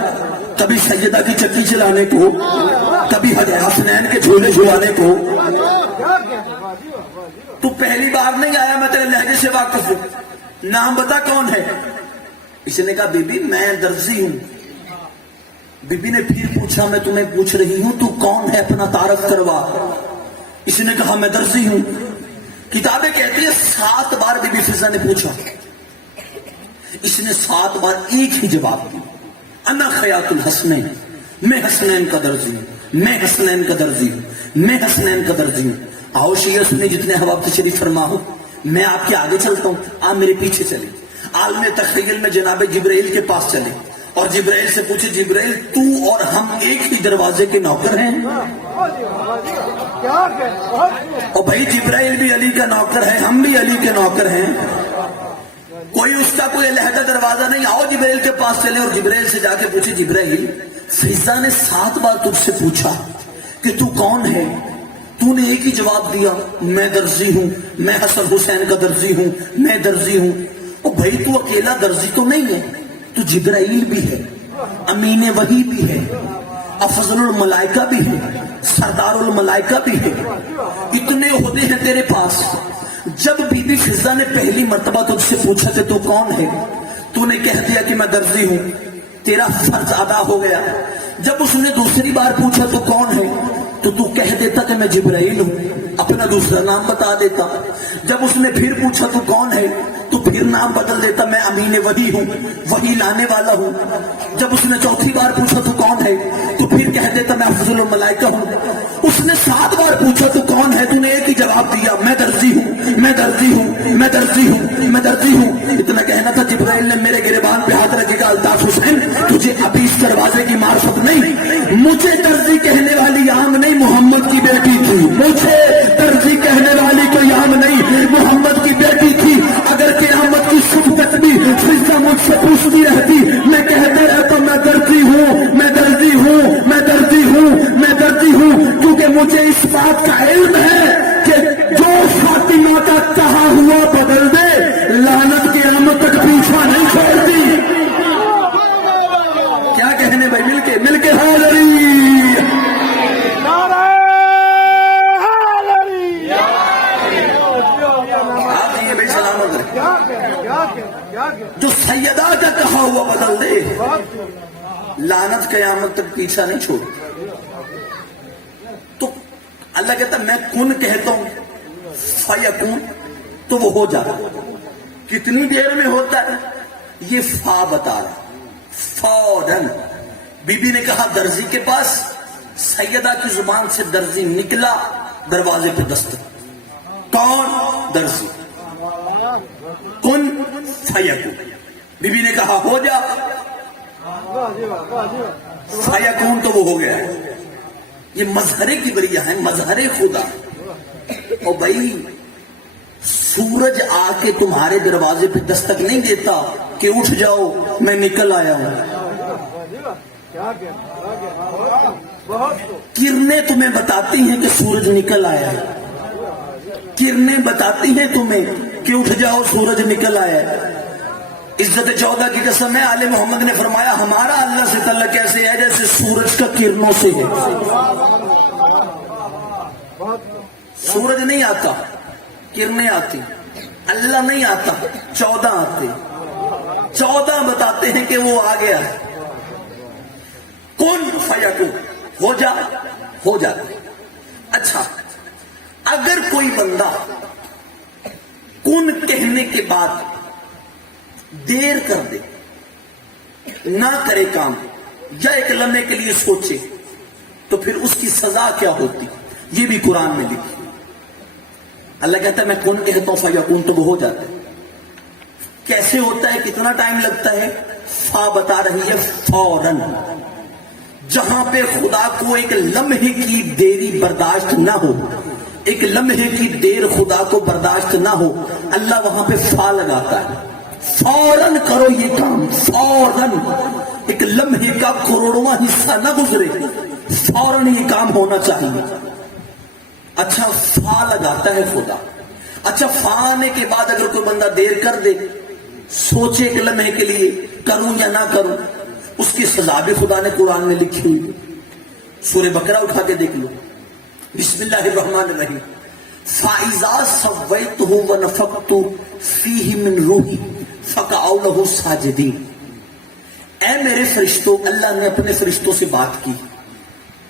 کبھی سیدہ کی چکی چلانے کو، کبھی حسنین کے جھولے جھلانے کو، تو پہلی بار نہیں آیا، میں تیرے لہجے سے واقف ہوں، نام بتا کون ہے؟ اس نے کہا بی بی میں درزی ہوں۔ بی بی نے پھر پوچھا میں تمہیں پوچھ رہی ہوں تو کون ہے، اپنا تعارف کروا۔ اس نے کہا میں درزی ہوں۔ کتابیں کہتی ہے 7 بار بی بی فضا نے پوچھا، اس نے 7 بار ایک ہی جواب دیا، انا خیاط الحسنین، میں حسنین کا درزی ہوں، میں حسنین کا درزی ہوں، میں حسنین کا درزی ہوں۔ آؤ شیعہ سنیں جتنے حباب تشریف فرما ہو، میں آپ کے آگے چلتا ہوں، آپ میرے پیچھے چلیں۔ عالم تخیل میں جناب جبرائیل کے پاس چلے اور جبرائیل سے پوچھے جبرائیل تو اور ہم ایک ہی دروازے کے نوکر ہیں؟ اور بھائی جبرائیل بھی علی کا نوکر ہے، ہم بھی علی کے نوکر ہیں، کوئی اس کا کوئی علیحدہ دروازہ نہیں۔ آؤ جبرائیل کے پاس چلے اور جبرائیل سے جا کے پوچھے جبرائیل فضا نے 7 بار تجھ سے پوچھا کہ تو کون ہے، تو نے ایک ہی جواب دیا میں درزی ہوں، میں حسن حسین کا درزی ہوں، میں درزی ہوں۔ اور بھائی تو اکیلا درزی تو نہیں ہے، تو جبرائیل بھی ہے، امین وحی بھی ہے، افضل الملائکہ بھی ہے، سردار الملائکہ بھی ہے، اتنے عہدے ہیں تیرے پاس۔ جب بی بی فضا نے پہلی مرتبہ تجھ سے پوچھا کہ تو کون ہے، تو نے کہہ دیا کہ میں درزی ہوں، تیرا فرض ادا ہو گیا۔ جب اس نے دوسری بار پوچھا تو کون ہے، تو کہہ دیتا کہ میں جبرائیل ہوں، اپنا دوسرا نام بتا دیتا۔ جب اس نے پھر پوچھا تو کون ہے، تو پھر نام بدل دیتا، میں امین وحی ہوں، وحی لانے والا ہوں۔ جب اس نے چوتھی بار پوچھا تو کون ہے، تو پھر کہہ دیتا میں افضل الملائکہ ہوں۔ اس نے 7 بار پوچھا تو کون ہے، تو نے ایک ہی جواب دیا میں درزی ہوں، میں درزی ہوں، میں درزی ہوں، میں درزی ہوں۔ اتنا کہنا تھا جبرائیل نے میرے گریبان پہ ہاتھ رکھے گا الطاف حسین تجھے ابھی اس دروازے کی معرفت نہیں، مجھے درزی کہنے والی عام نہیں محمد کی بیٹی تھی، مجھے درزی کہنے والی کوئی عام نہیں محمد کی بیٹی تھی۔ اگر قیامت کی صبح بھی فضا مجھ سے پوچھتی رہتی میں کہتے رہتا میں درزی ہوں، میں درزی ہوں، میں درزی ہوں، میں درزی ہوں، کیونکہ مجھے اس بات کا علم ہے کہ جو فاطمہ کا کہا ہوا بدل دے لعنت قیامت تک پیچھا نہیں چھوڑتی۔ کیا کہنے بھائی، مل کے حاضری جو سیدہ کا کہا ہوا بدل دے لعنت قیامت تک پیچھا نہیں چھوڑ۔ تو اللہ کہتا میں کن کہتا ہوں فیکون تو وہ ہو جاتا، کتنی دیر میں ہوتا ہے یہ فا بتا رہا، فوراً۔ بی بی نے کہا درزی کے پاس، سیدہ کی زبان سے درزی نکلا، دروازے پہ دستک، کون؟ درزی، کن فیکون۔ بی بی نے کہا ہو جا، فیکون تو وہ ہو گیا۔ یہ مظہر کبریا ہے، مظہر خدا۔ اور بھائی سورج آ کے تمہارے دروازے پہ دستک نہیں دیتا کہ اٹھ جاؤ میں نکل آیا ہوں۔ کرنیں تمہیں بتاتی ہیں کہ سورج نکل آیا ہے، کرنیں بتاتی ہیں تمہیں کہ اٹھ جاؤ سورج نکل آیا ہے۔ عزت 14 کی قسم ہے، آل محمد نے فرمایا ہمارا اللہ سے تعلق کیسے ہے جیسے سورج کا کرنوں سے ہے۔ سورج نہیں آتا، کرنیں آتی، اللہ نہیں آتا، 14 آتے، 14 بتاتے ہیں کہ وہ آ گیا ہے۔ کن فیکون، ہو جا، ہو جاتا ہے۔ اچھا، اگر کوئی بندہ کن کہنے کے بعد دیر کر دے، نہ کرے کام، یا ایک لمحے کے لیے سوچے، تو پھر اس کی سزا کیا ہوتی؟ یہ بھی قرآن میں لکھی۔ اللہ کہتا ہے میں کن کہتا ہوں فیکون، تو وہ ہو جاتا ہے۔ کیسے ہوتا ہے، کتنا ٹائم لگتا ہے؟ فا بتا رہی ہے فوراً۔ جہاں پہ خدا کو ایک لمحے کی دیری برداشت نہ ہو، ایک لمحے کی دیر خدا کو برداشت نہ ہو، اللہ وہاں پہ فا لگاتا ہے، فوراً کرو یہ کام، فوراً، ایک لمحے کا کروڑواں حصہ نہ گزرے، فوراً یہ کام ہونا چاہیے۔ اچھا، فا لگاتا ہے خدا۔ اچھا، فا آنے کے بعد اگر کوئی بندہ دیر کر دے، سوچے ایک لمحے کے لیے کروں یا نہ کروں، اس کی سزا بھی خدا نے قرآن میں لکھی ہوئی۔ سورہ بقرہ اٹھا کے دیکھ لو، بسم اللہ الرحمن الرحیم، فَإِذَا سَوَّيْتُهُ وَنَفَخْتُ فِيهِ مِنْ رُوحِي فَقَعُوا لَهُ سَاجِدِينَ۔ اے میرے فرشتوں، اللہ نے اپنے فرشتوں سے بات کی۔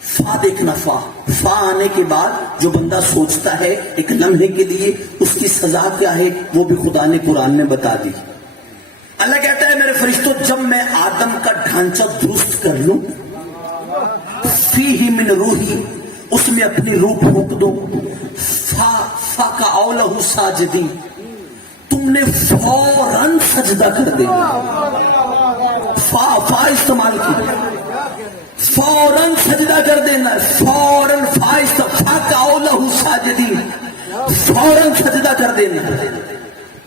فا دیکھنا، فا آنے کے بعد جو بندہ سوچتا ہے ایک لمحے کے لیے، اس کی سزا کیا ہے وہ بھی خدا نے قرآن میں بتا دی۔ اللہ کہتا ہے میرے فرشتوں، جب میں آدم کا ڈھانچہ درست کر لوں، فیہ من روحی، اس میں اپنی روح پھونک دو، فقعوا لہ ساجدین، تم نے فوراً سجدہ کر دینا۔ فا استعمال کی، فوراً سجدہ کر دینا، فوراً فقعوا لہ ساجدین، فوراً سجدہ کر دینا۔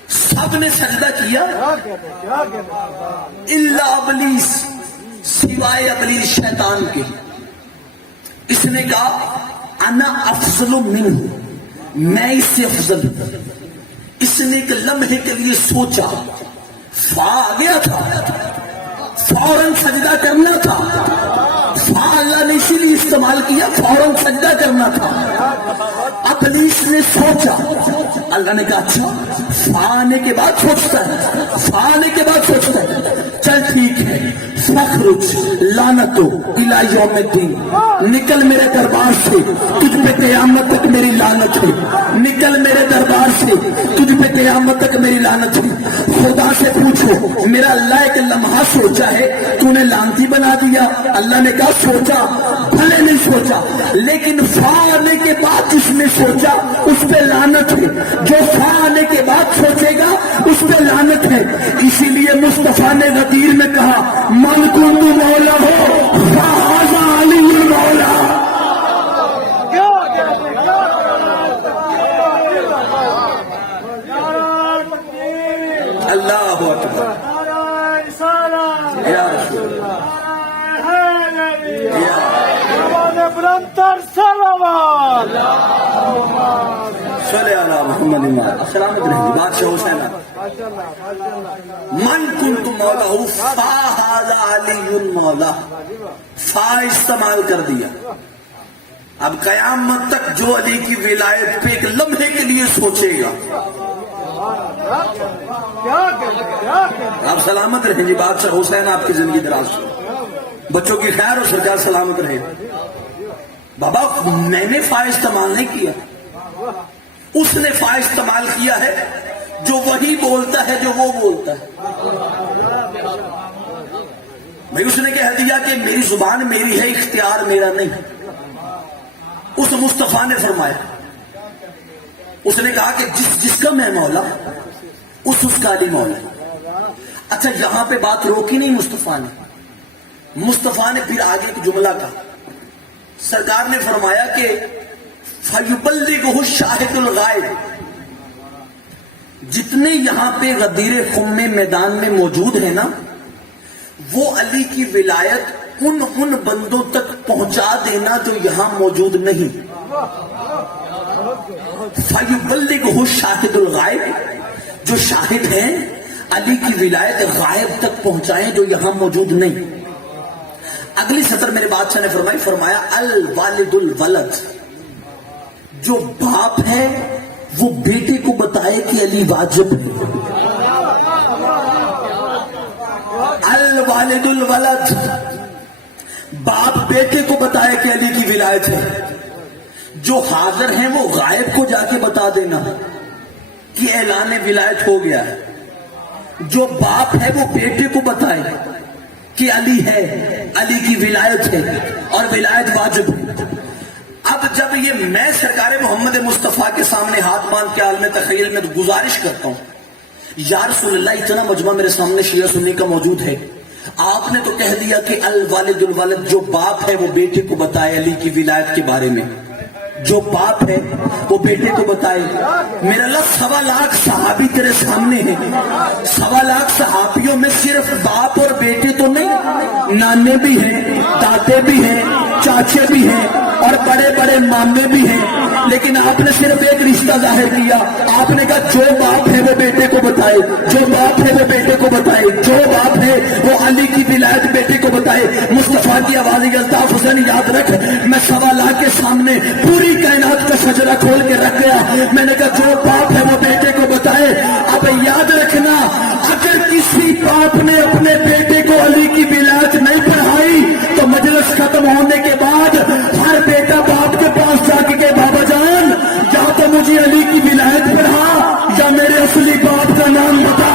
سب نے سجدہ کیا الا ابلیس، سوائے ابلیس شیطان کے۔ اس نے کہا انا افضل منہ، میں اس سے افضل ہوں۔ اس نے ایک لمحے کے لیے سوچا، فا آ گیا تھا، فوراً سجدہ کرنا تھا، فا اللہ نے اسی لیے استعمال کیا، فوراً سجدہ کرنا تھا۔ ابلیس نے سوچا، اللہ نے کہا اچھا، فا آنے کے بعد سوچتا ہے، فا آنے کے بعد سوچتا ہے، چل ٹھیک ہے، فخرج لعنتو الی یوم الدین، نکل میرے دربار سے، تجھ پہ قیامت تک میری لعنت ہے، نکل میرے دربار سے، تجھ پہ قیامت تک میری لعنت ہے۔ خدا سے پوچھو، میرا اللہ ایک لمحہ سوچا ہے، تو نے لعنتی بنا دیا؟ اللہ نے کہا سوچا، بھلے نہیں سوچا، لیکن فا آنے کے بعد جس نے سوچا اس پہ لعنت ہے، جو فا آنے کے بعد سوچے گا اس پہ لعنت ہے۔ اسی لیے مصطفیٰ نے غدیر میں کہا من کنت مولا ہو فہذا علی المولا۔ اللہ اکبر، یا رسول اللہ، صلی اللہ محمد، سلامت رہی بادشاہ حسین۔ من کنت مولا ہوں فہذا علی المولا، فا استعمال کر دیا۔ اب قیامت تک جو علی کی ولایت پہ ایک لمحے کے لیے سوچے گا، آپ سلامت رہیں جی بادشاہ حسین، آپ کی زندگی دراز ہو، بچوں کی خیر اور سرکار سلامت رہے۔ بابا میں نے فا استعمال نہیں کیا، اس نے فا استعمال کیا ہے، جو وہی بولتا ہے جو وہ بولتا ہے۔ بھائی اس نے کہہ دیا کہ میری زبان میری ہے، اختیار میرا نہیں۔ اس مصطفیٰ نے فرمایا، اس نے کہا کہ جس کا میں مولا اس کا علی مولا۔ اچھا یہاں پہ بات روکی نہیں مصطفیٰ نے، مصطفیٰ نے پھر آگے ایک جملہ کہا، سرکار نے فرمایا کہ فَيُبَلِّغُهُ الشَّاهِدُ الْغَائِبُ، جتنے یہاں پہ غدیر خم میدان میں موجود ہیں نا، وہ علی کی ولایت ان بندوں تک پہنچا دینا جو یہاں موجود نہیں. فَيُبَلِّغُهُ الشَّاهِدُ الْغَائِبُ، جو شاہد ہیں علی کی ولایت غائب تک پہنچائیں جو یہاں موجود نہیں. اگلی سطر میرے بادشاہ نے فرمایا الوالد الولد، جو باپ ہے وہ بیٹے کو بتائے کہ علی واجب ہے. الوالد الولد، باپ بیٹے کو بتائے کہ علی کی ولایت ہے. جو حاضر ہیں وہ غائب کو جا کے بتا دینا کہ اعلان ولایت ہو گیا ہے. جو باپ ہے وہ بیٹے کو بتائے کہ علی ہے، علی کی ولایت ہے اور ولایت واجب ہے. اب جب یہ میں سرکار محمد مصطفیٰ کے سامنے ہاتھ باندھ کے عالم تخیل میں گزارش کرتا ہوں، یا رسول اللہ اتنا مجمع میرے سامنے شیعہ سنی کا موجود ہے، آپ نے تو کہہ دیا کہ الوالد الولد، جو باپ ہے وہ بیٹے کو بتائے علی کی ولایت کے بارے میں. جو باپ ہے وہ بیٹے کو بتائے. میرا اللہ 1.25 لاکھ صحابی تیرے سامنے ہیں. 1.25 لاکھ صحابیوں میں صرف باپ اور بیٹے تو نہیں، نانے بھی ہیں، دادے بھی ہیں، چاچے بھی ہیں اور بڑے بڑے مامے بھی ہیں. لیکن آپ نے صرف ایک رشتہ ظاہر کیا. آپ نے کہا جو باپ ہے وہ بیٹے کو بتائے، جو باپ ہے وہ بیٹے کو بتائے، جو باپ ہے وہ علی کی ولایت بیٹے کو بتائے. مصطفیٰ کی آواز الطاف حسین یاد رکھ، میں 1.25 لاکھ کے سامنے پوری کائنات کا شجرہ کھول کے رکھ گیا. میں نے کہا جو باپ ہے وہ بیٹے کو بتائے. اب یاد رکھنا، اگر کسی باپ نے اپنے بیٹے کو علی کی ولایت نہیں پڑھائی تو مجلس ختم ہونے کے بعد ہر بیٹا باپ کے پاس جا کے کہ بابا جان یا تو مجھے علی کی ولایت پڑھا یا میرے اصلی باپ کا نام بتا.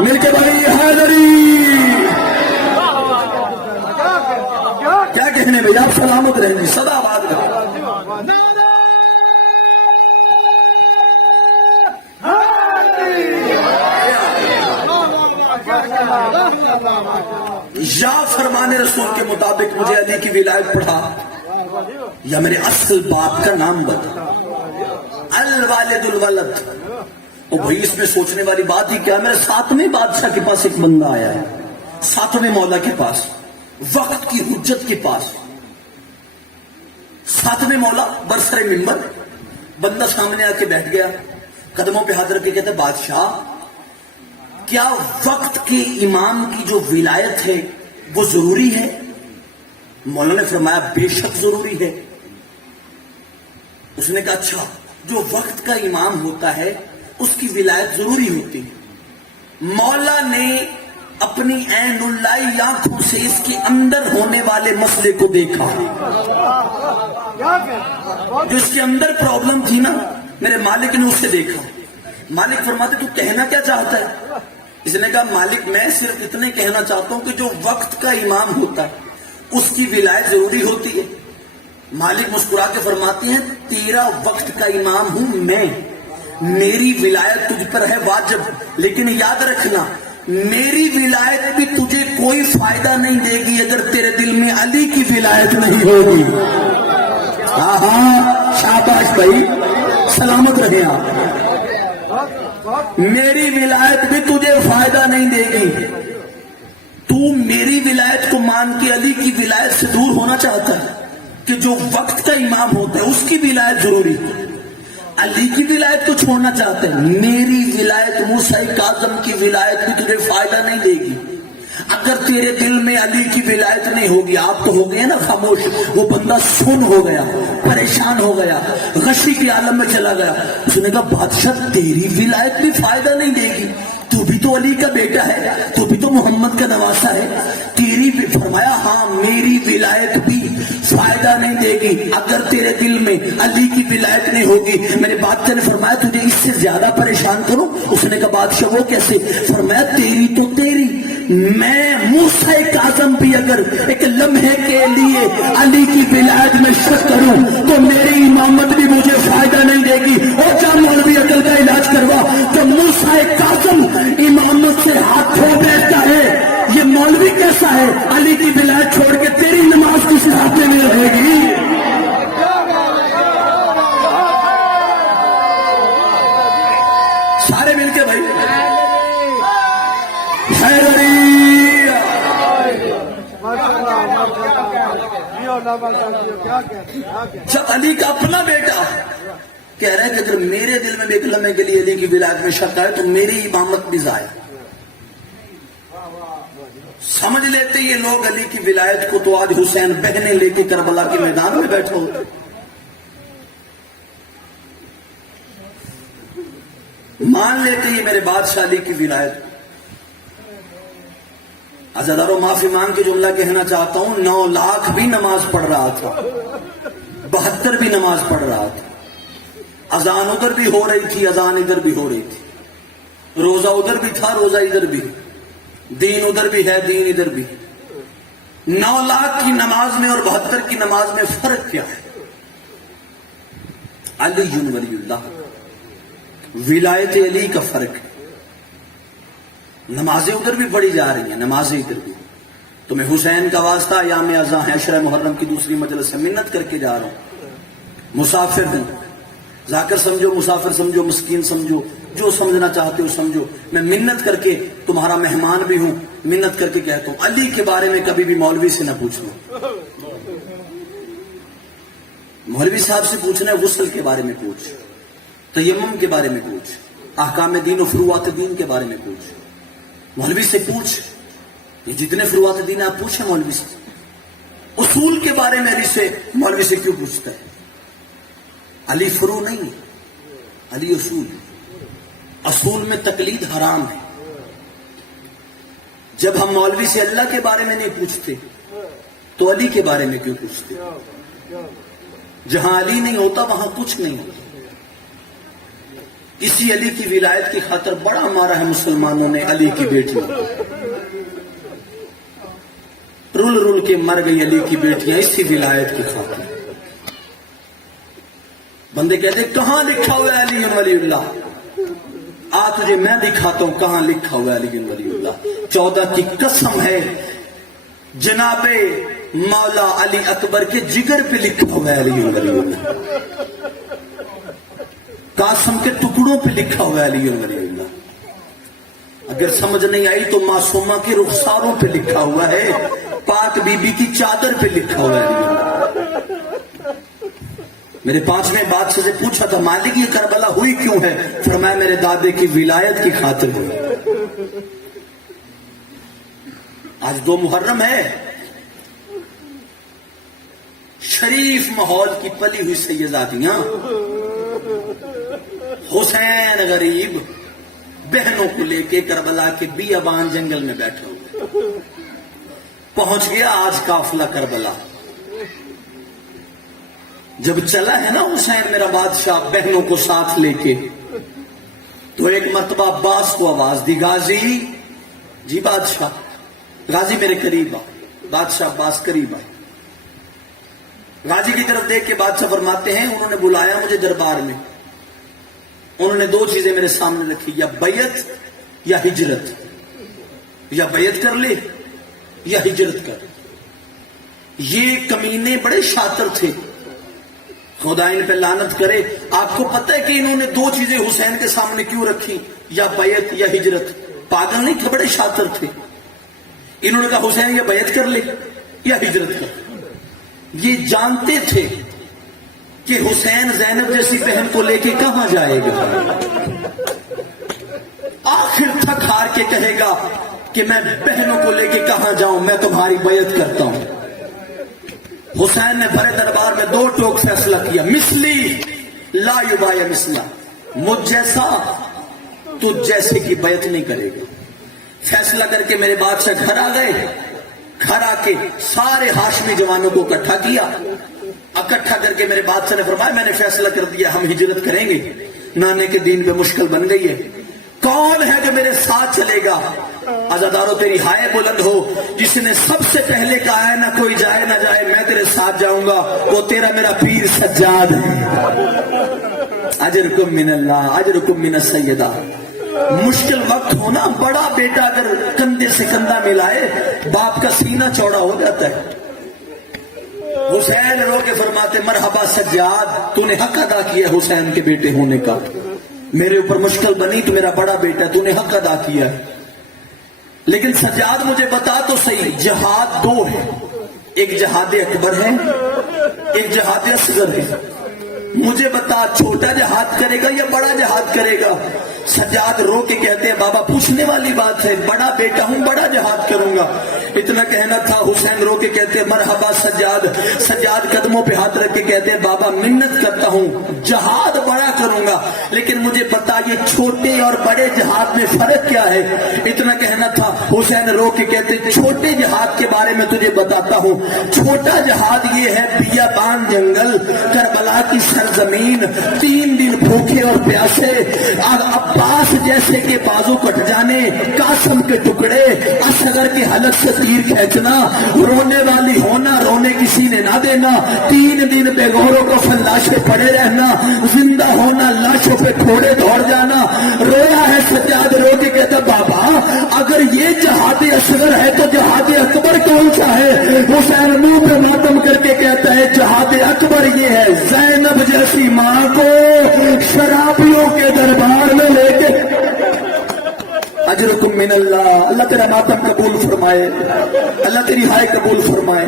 مل کے بھائی حیدری کیا کہنے میں، آپ سلامت رہیں گے، سدا آباد رہیں. یا فرمان رسول کے مطابق مجھے علی کی ولایت پڑھا یا میرے اصل باپ کا نام بتا. الوالد الولد. او بھائی اس میں سوچنے والی بات ہی کیا، میرے 7ویں بادشاہ کے پاس ایک بندہ آیا ہے، 7ویں مولا کے پاس، وقت کی حجت کے پاس. 7ویں مولا برسر منبر، بندہ سامنے آ کے بیٹھ گیا، قدموں پہ ہاتھ رکھ کے کہتے بادشاہ کیا وقت کے امام کی جو ولایت ہے وہ ضروری ہے؟ مولا نے فرمایا بے شک ضروری ہے. اس نے کہا اچھا، جو وقت کا امام ہوتا ہے اس کی ولایت ضروری ہوتی ہے. مولا نے اپنی عین اللہ آنکھوں سے اس کے اندر ہونے والے مسئلے کو دیکھا. جو اس کے اندر پرابلم تھی نا، میرے مالک نے اسے دیکھا. مالک فرماتے تو کہنا کیا چاہتا ہے؟ اس نے کہا مالک میں صرف اتنے کہنا چاہتا ہوں کہ جو وقت کا امام ہوتا ہے اس کی ولایت ضروری ہوتی ہے. مالک مسکرا کے فرماتے ہیں تیرا وقت کا امام ہوں میں، میری ولایت تجھ پر ہے واجب، لیکن یاد رکھنا میری ولایت بھی تجھے کوئی فائدہ نہیں دے گی اگر تیرے دل میں علی کی ولایت نہیں ہوگی. ہاں ہاں شاباش بھائی، سلامت رہے آپ. میری ولایت بھی تجھے فائدہ نہیں دے گی. تو میری ولایت کو مان کے علی کی ولایت سے دور ہونا چاہتا ہے کہ جو وقت کا امام ہوتا ہے اس کی ولایت ضروری ہے. علی کی ولایت کو چھوڑنا چاہتے ہیں. میری ولایت موسیٰ کاظم کی ولایت بھی تجھے فائدہ نہیں دے گی اگر تیرے دل میں علی کی ولایت نہیں ہوگی. آپ تو ہو گئے نا خاموش، وہ بندہ سن ہو گیا، پریشان ہو گیا، غشی کے عالم میں چلا گیا. اس نے کہا بادشاہ تیری ولایت بھی فائدہ نہیں دے گی، تو بھی تو علی کا بیٹا ہے، تو بھی تو محمد کا نواسا ہے. تیری بھی فرمایا ہاں میری ولایت بھی فائدہ نہیں دے گی اگر تیرے دل میں علی کی ولایت نہیں ہوگی. میرے بادشاہ نے فرمایا تجھے اس سے زیادہ پریشان کروں؟ اس نے کہا بادشاہ وہ کیسے؟ فرمایا تیری تو تیری، میں موسیٰ کاظم بھی اگر ایک لمحے کے لیے علی کی ولایت میں شک کروں تو میری امامت بھی مجھے فائدہ نہیں دے گی. اور جا مولوی عقل کا علاج کروا تو موسیٰ کاظم امامت سے ہاتھ دھو بیٹھتا ہے، یہ مولوی کیسا ہے؟ علی کی ولایت چھوڑ کے تیری نماز کس ہاتھ میں نہیں رہے گی. سارے مل کے بھائی جب علی کا اپنا بیٹا کہہ رہا ہے کہ اگر میرے دل میں بھی ایک لمحے کے لیے علی کی ولایت میں شک آئے تو میری امامت بھی ضائع. سمجھ لیتے یہ لوگ علی کی ولایت کو تو آج حسین بہنیں لے کے کربلا کے میدان میں بیٹھے ہوتے. مان لیتے یہ میرے بادشاہ علی کی ولایت. عزاداروں معافی مانگ کے جملہ کہنا چاہتا ہوں, 9 لاکھ بھی نماز پڑھ رہا تھا, 72 بھی نماز پڑھ رہا تھا, اذان ادھر بھی ہو رہی تھی, اذان ادھر بھی ہو رہی تھی, روزہ ادھر بھی تھا, روزہ ادھر بھی, دین ادھر بھی ہے, دین ادھر بھی. 9 لاکھ کی نماز میں اور 72 کی نماز میں فرق کیا ہے؟ علی ولی اللہ, ولایت علی کا فرق ہے. نمازیں ادھر بھی پڑھی جا رہی ہیں, نمازیں ادھر بھی. تو میں حسین کا واسطہ ایام اذاں ہے عشرہ محرم کی دوسری مجلس سے منت کر کے جا رہا ہوں. مسافر ہوں, ذاکر سمجھو, مسافر سمجھو, مسکین سمجھو, جو سمجھنا چاہتے ہو سمجھو. میں منت کر کے تمہارا مہمان بھی ہوں, منت کر کے کہتا ہوں علی کے بارے میں کبھی بھی مولوی سے نہ پوچھنا. مولوی صاحب سے پوچھنا ہے غسل کے بارے میں پوچھ, تیمم کے بارے میں پوچھ, احکام دین و فروعات دین کے بارے میں پوچھ. مولوی سے پوچھ, یہ جتنے فروعات دین آپ پوچھیں مولوی سے. اصول کے بارے میں علی سے مولوی سے کیوں پوچھتا ہے؟ علی فرو نہیں, علی اصول. اصول میں تقلید حرام ہے. جب ہم مولوی سے اللہ کے بارے میں نہیں پوچھتے تو علی کے بارے میں کیوں پوچھتے؟ جہاں علی نہیں ہوتا وہاں کچھ نہیں ہوتا. اسی علی کی ولایت کی خاطر بڑا مارا ہے مسلمانوں نے علی کی بیٹیوں. رول رول کے مر گئی علی کی بیٹیاں اسی ولایت کی خاطر. بندے کہتے ہیں کہاں لکھا ہوا ہے علی ولی اللہ؟ آ تجھے میں دکھاتا ہوں کہاں لکھا ہوا ہے علی ولی اللہ. 14 کی قسم ہے جناب مولا علی اکبر کے جگر پہ لکھا ہوا ہے علی ولی اللہ. قاسم کے ٹکڑوں پہ لکھا ہوا ہے علی ولی اللہ. اگر سمجھ نہیں آئی تو معصومہ کے رخساروں پہ لکھا ہوا ہے, پاک بی بی کی چادر پہ لکھا ہوا ہے علی اللہ. میرے 5ویں بادشاہ سے پوچھا تھا مالک یہ کربلا ہوئی کیوں ہے؟ فرمایا میرے دادے کی ولایت کی خاطر ہوئی. آج 2 محرم ہے, شریف ماحول کی پلی ہوئی سیداتیاں, حسین غریب بہنوں کو لے کے کربلا کے بیابان جنگل میں بیٹھے ہوئے. پہنچ گیا آج قافلہ کربلا. جب چلا ہے نا حسین میرا بادشاہ بہنوں کو ساتھ لے کے, تو ایک مرتبہ عباس کو آواز دی, غازی. جی بادشاہ. غازی میرے قریب آ. بادشاہ عباس قریب آئے. غازی کی طرف دیکھ کے بادشاہ فرماتے ہیں انہوں نے بلایا مجھے دربار میں. انہوں نے 2 چیزیں میرے سامنے رکھی, یا بیعت یا ہجرت. یا بیعت کر لے یا ہجرت کر. یہ کمینے بڑے شاطر تھے, خدا ان پہ لعنت کرے. آپ کو پتہ ہے کہ انہوں نے 2 چیزیں حسین کے سامنے کیوں رکھی, یا بیعت یا ہجرت؟ پاگل نہیں تھے, بڑے شاطر تھے. انہوں نے کہا حسین یا بیعت کر لے یا ہجرت کر. یہ جانتے تھے کہ حسین زینب جیسی بہن کو لے کے کہاں جائے گا. آخر تھک ہار کے کہے گا کہ میں بہنوں کو لے کے کہاں جاؤں, میں تمہاری بیعت کرتا ہوں. حسین نے بھرے دربار میں 2 ٹوک فیصلہ کیا, مثلی لا یبایع مثلا, مجھ جیسا تجھ جیسے کی بیعت نہیں کرے گا. فیصلہ کر کے میرے بادشاہ گھر آ گئے. گھر آ کے سارے ہاشمی جوانوں کو اکٹھا کیا. اکٹھا کر کے میرے بادشاہ نے فرمایا میں نے فیصلہ کر دیا ہم ہجرت کریں گے. نانے کے دین پہ مشکل بن گئی ہے, کون ہے جو میرے ساتھ چلے گا؟ عزادارو تیری ہائے بلند ہو, جس نے سب سے پہلے کہا ہے نہ کوئی جائے نہ جائے میں تیرے ساتھ جاؤں گا, وہ تیرا میرا پیر سجاد ہے. اجرکم من اللہ اجرکم من السیدہ. مشکل وقت ہونا, بڑا بیٹا اگر کندھے سے کندھا ملائے باپ کا سینہ چوڑا ہو جاتا ہے. حسین رو کے فرماتے مرحبا سجاد, تو نے حق ادا کیا حسین کے بیٹے ہونے کا. میرے اوپر مشکل بنی تو میرا بڑا بیٹا, تو نے حق ادا کیا. لیکن سجاد مجھے بتا تو صحیح, جہاد 2 ہے, ایک جہاد اکبر ہے، ایک جہاد اصغر ہے. مجھے بتا چھوٹا جہاد کرے گا یا بڑا جہاد کرے گا؟ سجاد رو کے کہتے ہیں بابا پوچھنے والی بات ہے، بڑا بیٹا ہوں، بڑا جہاد کروں گا. اتنا کہنا تھا. حسین رو کے کہتے ہیں مرحبا سجاد. سجاد قدموں پہ ہاتھ رکھ کے کہتے ہیں بابا منت کرتا ہوں، جہاد بڑا کروں گا، لیکن مجھے بتا یہ چھوٹے اور بڑے جہاد میں فرق کیا ہے؟ اتنا کہنا تھا. حسین رو کے کہتے ہیں چھوٹے جہاد کے بارے میں تجھے بتاتا ہوں. چھوٹا جہاد یہ ہے بیابان جنگل، کربلا کی سرزمین، 3 دن بھوکے اور پیاسے، عباس جیسے کہ بازو کٹ جانے، قاسم کے ٹکڑے، اصغر کے حلق سے تیر کھینچنا، رونے والی ہونا، رونے کسی نے نہ دینا، 3 دن بے غور و کفن لاشیں پڑے رہنا، زندہ ہونا، لاشوں پہ گھوڑے دوڑ جانا. رویا ہے سجاد رو کے کہتا بابا اگر یہ جہاد اصغر ہے تو جہاد اکبر کون سا ہے؟ حسین منہ پہ ماتم کر کے کہتا ہے جہاد اکبر یہ ہے زینب جیسی ماں کو شرابیوں کے دربار میں لے کے. اجرکم من اللہ، اللہ تیرا ماتم قبول فرمائے، اللہ تیری ہائے قبول فرمائے.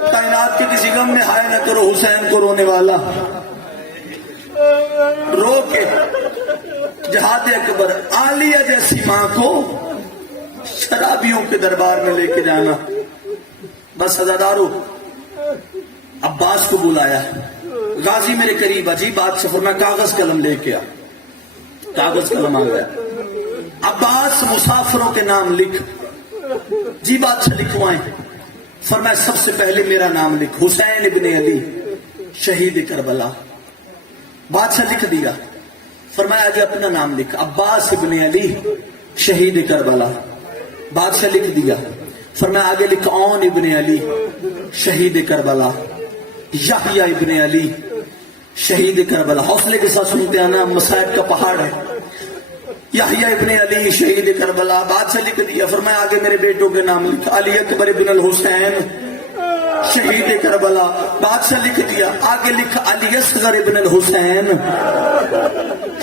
کائنات کے کسی غم میں ہائے نہ کرو حسین کو رونے والا. رو کے جہاد اکبر، عالیہ جیسی ماں کو شرابیوں کے دربار میں لے کے جانا. بس عزادارو عباس کو بلایا. غازی میرے قریب جی بات سے فرمایا کاغذ قلم لے کے آ. کاغذ قلم آ گیا. عباس مسافروں کے نام لکھ. جی بات سے لکھوائیں. فرمایا سب سے پہلے میرا نام لکھ، حسین ابن علی شہید کربلا. بادشاہ لکھ دیا. فرمایا آگے اپنا نام لکھ، عباس ابن علی شہید کربلا. بادشاہ لکھ دیا. فرمایا آگے لکھ اون ابن علی شہید کربلا، یحییٰ ابن علی شہید کربلا. حوصلے کے ساتھ سنتے ہیں نا، مصائب کا پہاڑ ہے. یحییٰ ابن علی شہید کربلا. بادشاہ لکھ دیا. فرمایا آگے میرے بیٹوں کے نام لکھ، علی اکبر ابن الحسین شہید کربلا. بادشاہ لکھ دیا. آگے لکھ علی اصغر ابن الحسین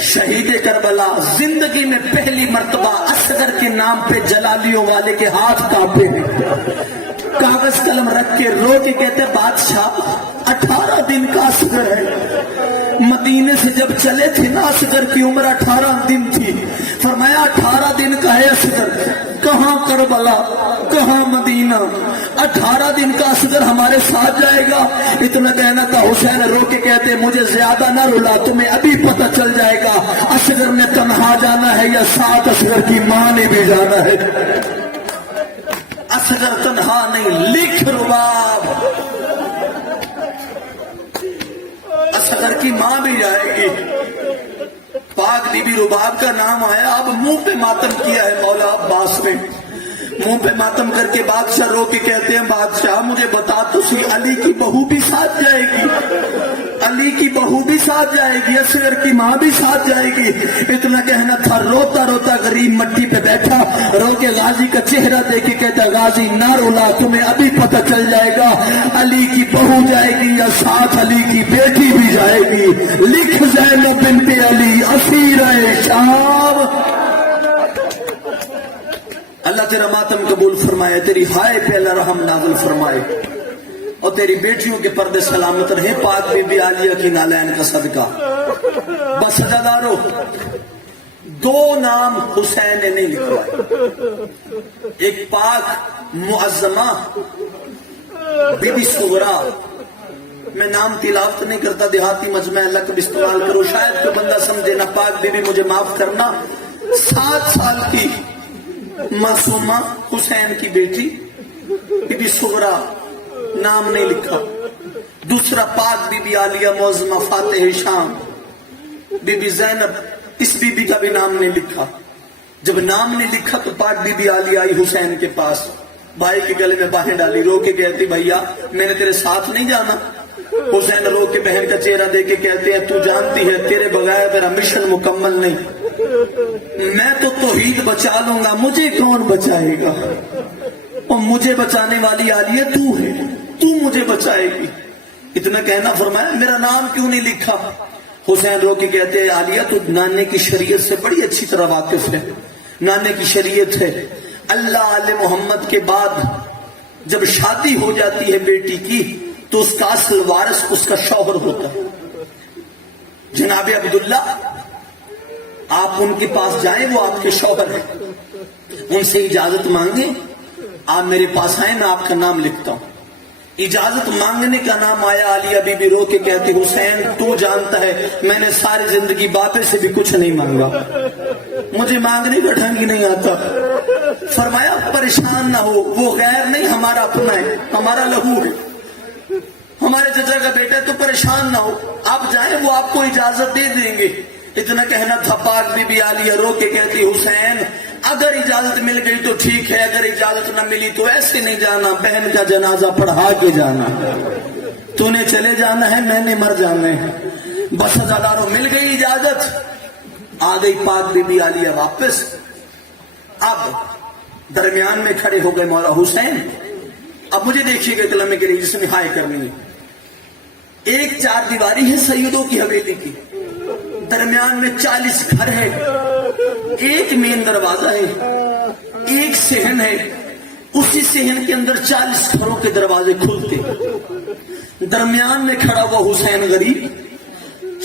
شہید کربلا. زندگی میں پہلی مرتبہ اصغر کے نام پہ جلالیوں والے کے ہاتھ کانپے. کاغذ قلم رکھ کے رو کے کہتے بادشاہ 18 دن کا اصغر ہے. مدینے سے جب چلے تھے نا اصغر کی عمر 18 دن تھی. فرمایا 18 دن کا ہے اصغر، کہاں کربلا کہاں مدینہ، 18 دن کا اصغر ہمارے ساتھ جائے گا. اتنا کہنا تھا. حسین رو کے کہتے مجھے زیادہ نہ رلا، تمہیں ابھی پتہ چل جائے گا اصغر نے تنہا جانا ہے یا ساتھ اصغر کی ماں نے بھی جانا ہے. اصغر تنہا نہیں، لکھ رباب، اصغر کی ماں بھی جائے گی. پاک بی بی رباب کا نام آیا. اب منہ پہ ماتم کیا ہے مولا عباس نے. منہ پہ ماتم کر کے بادشاہ رو کے کہتے ہیں بادشاہ مجھے بتا تو سی علی کی بہو بھی ساتھ جائے گی، علی کی بہو بھی ساتھ جائے گی، اصغر کی ماں بھی ساتھ جائے گی. اتنا کہنا تھا. روتا روتا غریب مٹی پہ بیٹھا، رو کے غازی کا چہرہ دیکھ کے کہتا غازی نہ رولا، تمہیں ابھی پتہ چل جائے گا علی کی بہو جائے گی یا ساتھ علی کی بیٹی بھی جائے گی. لکھ زینب بنت علی اسیر شام. اللہ تیرا ماتم قبول فرمائے، تیری ہائے پہ اللہ رحم نازل فرمائے، اور تیری بیٹیوں کے پردے سلامت رہے. پاک بی بی عالیہ کی نالین کا صدقہ. بس جدارو 2 نام حسین نے نہیں لکھوائے. ایک پاک معظمہ بی بی صغرا. میں نام تلاوت نہیں کرتا، دیہاتی مجمع لقب استعمال کرو، شاید کوئی بندہ سمجھے نہ. پاک بی بی مجھے معاف کرنا. 7 سال کی معصومہ حسین کی بیٹی بی بی صغرا، نام نہیں لکھا. دوسرا پاک بی بی عالیہ معظمہ فاتح شام بی بی زینب، اس بی بی کا بھی نام نہیں لکھا. جب نام نہیں لکھا تو پاک بی بی عالیہ آئی حسین کے پاس، بھائی کے گلے میں باہیں ڈالی، رو کے کہتی بھیا میں نے تیرے ساتھ نہیں جانا. حسین رو کے بہن کا چہرہ دے کے کہتے ہیں تو جانتی ہے تیرے بغیر میرا مشن مکمل نہیں. میں تو توحید بچا لوں گا، مجھے کون بچائے گا؟ اور مجھے بچانے والی عالیہ تو ہے، تو مجھے بچائے گی. اتنا کہنا. فرمایا میرا نام کیوں نہیں لکھا؟ حسین رو کے کہتے ہیں عالیہ تو نانے کی شریعت سے بڑی اچھی طرح واقف ہے. نانے کی شریعت ہے اللہ آل محمد کے بعد جب شادی ہو جاتی ہے بیٹی کی تو اس کا اصل وارث اس کا شوہر ہوتا ہے. جناب عبداللہ آپ ان کے پاس جائیں، وہ آپ کے شوہر ہیں، ان سے اجازت مانگیں، آپ میرے پاس آئیں، میں آپ کا نام لکھتا ہوں. اجازت مانگنے کا نام آیا. علیہ بی بی رو کے کہتے حسین تو جانتا ہے میں نے ساری زندگی باپے سے بھی کچھ نہیں مانگا، مجھے مانگنے کا ڈھنگ ہی نہیں آتا. فرمایا پریشان نہ ہو، وہ غیر نہیں ہمارا اپنا ہے، ہمارا لہو ہے، ہمارے چچا کا بیٹا ہے، تو پریشان نہ ہو، آپ جائیں، وہ آپ کو اجازت دے دیں گے. اتنا کہنا تھا. پاک بی بی عالیہ رو کے کہتی حسین اگر اجازت مل گئی تو ٹھیک ہے، اگر اجازت نہ ملی تو ایسے نہیں جانا، بہن کا جنازہ پڑھا کے جانا، تو نے چلے جانا ہے، میں نے مر جانا ہے. بس ہزاروں مل گئی اجازت، آ گئی پاک بی بی عالیہ واپس. اب درمیان میں کھڑے ہو گئے مولا حسین. اب مجھے دیکھیے گا کلمے کے لیے جس میں ہائے کرنی ہے. ایک چار دیواری ہے سیدوں کی حویلی کی، درمیان میں 40 گھر ہے، ایک مین دروازہ ہے، ایک صحن ہے، اسی صحن کے اندر 40 گھروں کے دروازے کھلتے. درمیان میں کھڑا ہوا حسین غریب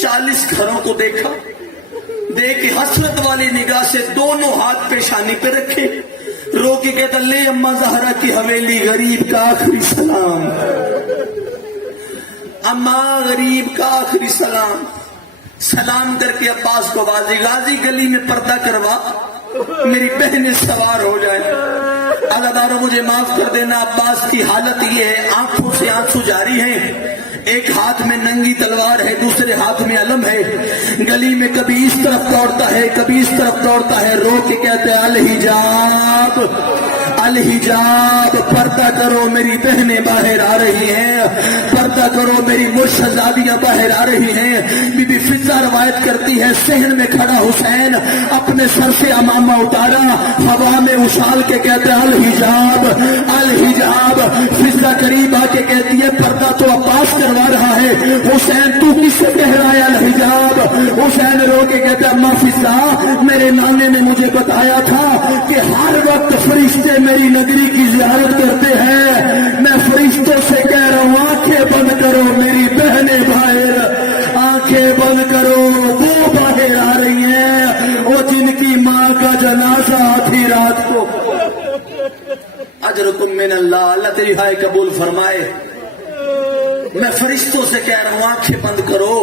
40 گھروں کو دیکھا، دیکھ کے حسرت والی نگاہ سے دونوں ہاتھ پیشانی پہ رکھے، رو کے کہتا لے اما زہرا کی حویلی غریب کا آخری سلام، اما غریب کا آخری سلام. سلام کر کے عباس کو بازی غازی گلی میں پردہ کروا، میری بہنیں سوار ہو جائیں. عزاداروں مجھے معاف کر دینا، عباس کی حالت یہ ہے آنکھوں سے آنسو جاری ہیں، ایک ہاتھ میں ننگی تلوار ہے، دوسرے ہاتھ میں علم ہے، گلی میں کبھی اس طرف دوڑتا ہے کبھی اس طرف دوڑتا ہے. رو کے کہتے الحجاب الحجاب، پردہ کرو میری بہنیں باہر آ رہی ہیں، پردہ کرو میری مرشدزادیاں باہر آ رہی ہیں. بی بی فضہ روایت کرتی ہے صحن میں کھڑا حسین اپنے سر سے امامہ اتارا، ہوا میں اچھال کے کہتے الحجاب الحجاب. فضہ قریب آ کے کہتی ہے پردہ تو عباس کروا رہا ہے، حسین تو کس سے کہہ رہا ہے الحجاب؟ حسین رو کے کہتے اما فضہ میرے نانے نے مجھے بتایا تھا کہ ہر وقت فرشتے میری نگری کی زیارت کرتے ہیں، میں فرشتوں سے کہہ رہا ہوں آنکھیں بند کرو میری بہنیں باہر، آنکھیں بند کرو، وہ باہر آ رہی ہیں وہ جن کی ماں کا جنازہ آدھی رات کو. اجرکم من اللہ، اللہ تیری ہائے قبول فرمائے. میں فرشتوں سے کہہ رہا ہوں آنکھیں بند کرو،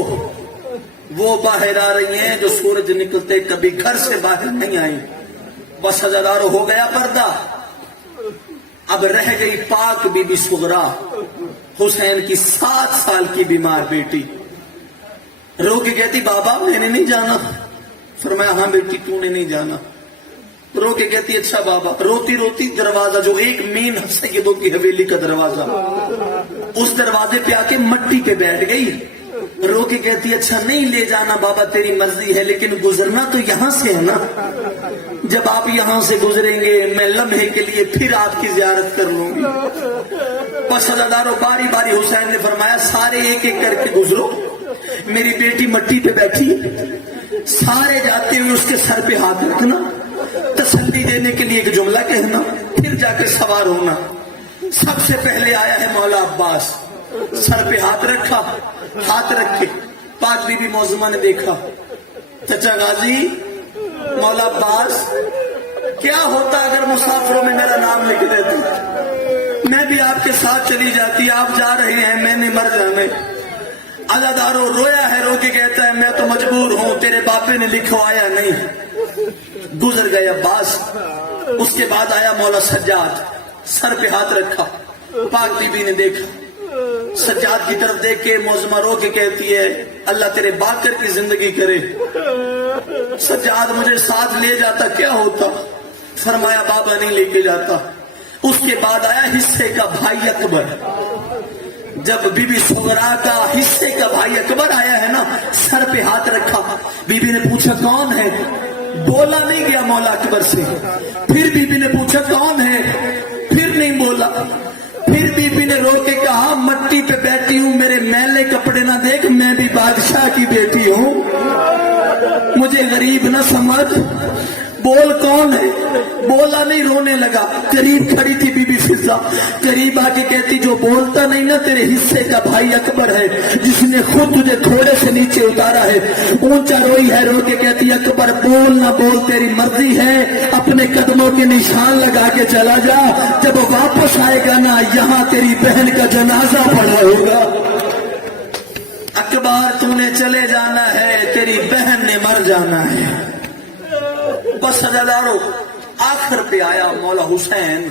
وہ باہر آ رہی ہیں جو سورج نکلتے کبھی گھر سے باہر نہیں آئی. بس ہزاروں ہو گیا پردہ. اب رہ گئی پاک بی بی صغرا، حسین کی 7 سال کی بیمار بیٹی. رو کے کہتی بابا میں نے نہیں جانا. فرمایا ہاں بیٹی تو نے نہیں جانا. رو کے کہتی اچھا بابا. روتی روتی دروازہ جو ایک مین سیدوں کی حویلی کا دروازہ، اس دروازے پہ آ کے مٹی پہ بیٹھ گئی. رو کے کہتی اچھا نہیں لے جانا بابا تیری مرضی ہے، لیکن گزرنا تو یہاں سے ہے نا، جب آپ یہاں سے گزریں گے میں لمحے کے لیے پھر آپ کی زیارت کر لوں گی. بس ہزاروں باری باری حسین نے فرمایا سارے ایک ایک کر کے گزرو، میری بیٹی مٹی پہ بیٹھی، سارے جاتے ہوئے اس کے سر پہ ہاتھ رکھنا، تسلی دینے کے لیے ایک جملہ کہنا، پھر جا کے سوار ہونا. سب سے پہلے آیا ہے مولا عباس، سر پہ ہاتھ رکھا، ہاتھ رکھے پاک بی بی معظمہ نے دیکھا چچا غازی مولا عباس کیا ہوتا اگر مسافروں میں میرا نام لکھ دیتے، میں بھی آپ کے ساتھ چلی جاتی، آپ جا رہے ہیں میں نے مر جانا. عزاداروں رویا ہے، رو کے کہتا ہے میں تو مجبور ہوں، تیرے باپے نے لکھوایا نہیں. گزر گئے عباس. اس کے بعد آیا مولا سجاد، سر پہ ہاتھ رکھا، پاک بی بی نے دیکھا، سجاد کی طرف دیکھ کے معظمہ رو کے کہتی ہے اللہ تیرے باکر کی زندگی کرے، سجاد مجھے ساتھ لے جاتا کیا ہوتا. فرمایا بابا نہیں لے کے جاتا. اس کے بعد آیا حصے کا بھائی اکبر. جب بی بی صغرا کا حصے کا بھائی اکبر آیا ہے نا، سر پہ ہاتھ رکھا، بی بی نے پوچھا کون ہے، بولا نہیں گیا مولا اکبر سے. پھر بی بی نے پوچھا کون ہے، پھر نہیں بولا. پھر بی بی نے رو کے کہا مٹی پہ بیٹھی ہوں، میرے میلے کپڑے نہ دیکھ، میں بھی بادشاہ کی بیٹی ہوں، مجھے غریب نہ سمجھ، بول کون ہے. بولا نہیں، رونے لگا. قریب کھڑی تھی بی بی فضہ. سکتا. قریب آ کے کہتی جو بولتا نہیں نا تیرے حصے کا بھائی اکبر ہے جس نے خود تجھے تھوڑے سے نیچے اتارا ہے. اونچا روئی ہے، رو کے کہتی اکبر بول نہ بول تیری مرضی ہے، اپنے قدموں کے نشان لگا کے چلا جا، جب واپس آئے گا نا یہاں تیری بہن کا جنازہ پڑا ہوگا. اکبر تو نے چلے جانا ہے، تیری بہن نے مر جانا ہے. بس سجادارو آخر پہ آیا مولا حسین.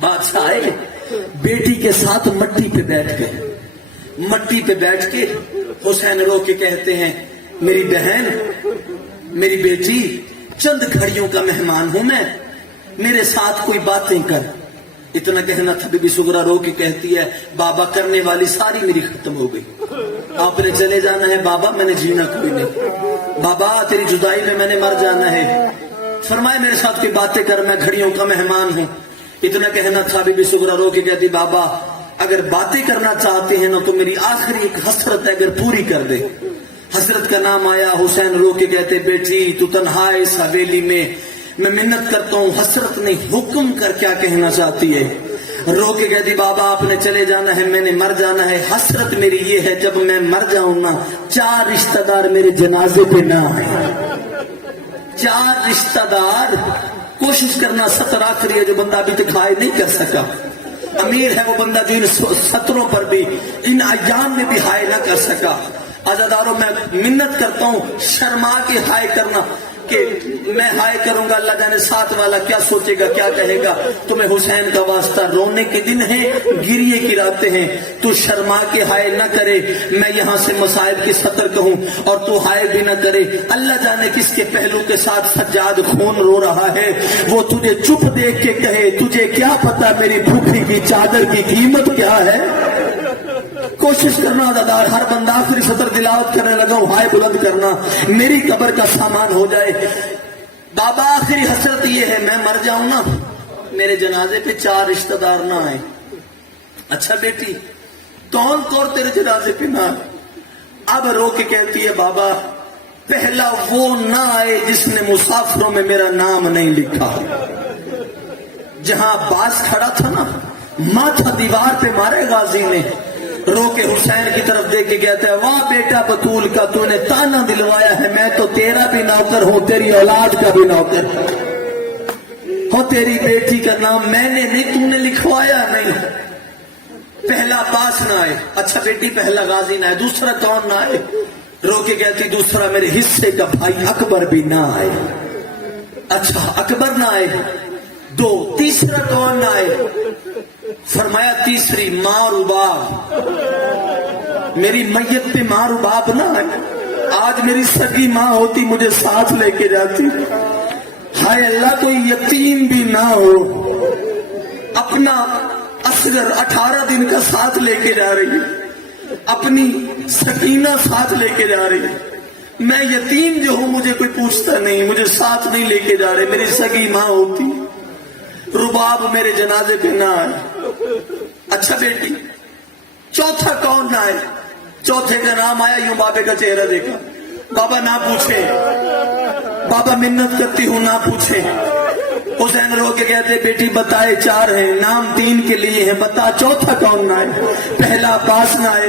بادشاہ آئے بیٹی کے ساتھ مٹی پہ بیٹھ گئے. مٹی پہ بیٹھ کے حسین رو کے کہتے ہیں میری بہن، میری بیٹی، چند گھڑیوں کا مہمان ہوں میں، میرے ساتھ کوئی باتیں کر. اتنا کہنا تھا بی بی سغرا رو کے کہتی ہے بابا کرنے والی ساری میری ختم ہو گئی، آپ نے چلے جانا ہے بابا، میں نے جینا کوئی نہیں، بابا تیری جدائی میں میں نے مر جانا ہے، فرمائے میرے ساتھ کوئی باتیں کر، میں گھڑیوں کا مہمان ہوں. اتنا کہنا تھا بی بی سغرا رو کے کہتی بابا اگر باتیں کرنا چاہتے ہیں نا تو میری آخری ایک حسرت ہے، اگر پوری کر دے. حسرت کا نام آیا. حسین رو کے کہتے بیٹی تو تنہا ہے اس حویلی میں منت کرتا ہوں، حسرت نہیں حکم کر کیا کہنا چاہتی ہے. رو کے کہتی بابا آپ نے چلے جانا ہے، میں نے مر جانا ہے، حسرت میری یہ ہے جب میں مر جاؤں نا 4 رشتہ دار میرے جنازے پہ نہ آئے. 4 رشتہ دار، کوشش کرنا 17 آخری ہے جو بندہ ابھی تک ہائے نہیں کر سکا. امیر ہے وہ بندہ جو ان 17 پر بھی ان ایام میں بھی ہائے نہ کر سکا. عزاداروں میں منت کرتا ہوں شرما کے ہائے کرنا کہ میں ہائے کروں گا اللہ جانے ساتھ والا کیا سوچے گا کیا کہے گا. تمہیں حسین کا واسطہ رونے کے دن ہیں، گریے کی راتیں ہیں، تو شرما کے ہائے نہ کرے. میں یہاں سے مصائب کی سطر کہوں اور تو ہائے بھی نہ کرے. اللہ جانے کس کے پہلو کے ساتھ سجاد خون رو رہا ہے، وہ تجھے چپ دیکھ کے کہے تجھے کیا پتا میری بھوکھی کی چادر کی قیمت کیا ہے. کوشش کرنا عزادار، ہر بندہ آخری سطر تلاوت کرنے لگا ہوں ہائے بلند کرنا میری قبر کا سامان ہو جائے. بابا آخری حسرت یہ ہے میں مر جاؤں نا میرے جنازے پہ 4 رشتہ دار نہ آئے. اچھا بیٹی کون کون تیرے جنازے پہ نہ آئے؟ اب رو کے کہتی ہے بابا پہلا وہ نہ آئے جس نے مسافروں میں میرا نام نہیں لکھا. جہاں عباس کھڑا تھا نا ماتھا دیوار پہ مارے غازی نے. رو کے حسین کی طرف دیکھ کے کہتا ہے واہ بیٹا بطول کا تو نے تانا دلوایا ہے، میں تو تیرا بھی نوکر ہوں، تیری اولاد کا بھی نوکر ہوں. تیری بیٹی کا نام میں نے نہیں تو نے لکھوایا نہیں. پہلا عباس نہ آئے. اچھا بیٹی پہلا غازی نہ آئے، دوسرا کون نہ آئے؟ رو کے کہتی دوسرا میرے حصے کا بھائی اکبر بھی نہ آئے. اچھا اکبر نہ آئے. 2 تیسرا کون نہ آئے؟ فرمایا تیسری ماں رباب، میری میت پہ ماں رباب نہ آئے. آج میری سگی ماں ہوتی مجھے ساتھ لے کے جاتی. ہائے اللہ کوئی یتیم بھی نہ ہو، اپنا اصغر 18 دن کا ساتھ لے کے جا رہی ہے، اپنی سکینہ ساتھ لے کے جا رہی ہے. میں یتیم جو ہوں مجھے کوئی پوچھتا نہیں، مجھے ساتھ نہیں لے کے جا رہے. میری سگی ماں ہوتی رباب میرے جنازے پہ نہ آئے. اچھا بیٹی چوتھا کون نہ آئے؟ چوتھے کا نام آیا. یوں بابے کا چہرہ دیکھا. بابا نہ پوچھے، بابا منت کرتی ہوں نہ پوچھے. حسین رو کے کہتے بیٹی بتائے 4 ہیں، نام 3 کے لیے ہیں، بتا چوتھا کون نہ آئے؟ پہلا عباس نہ آئے،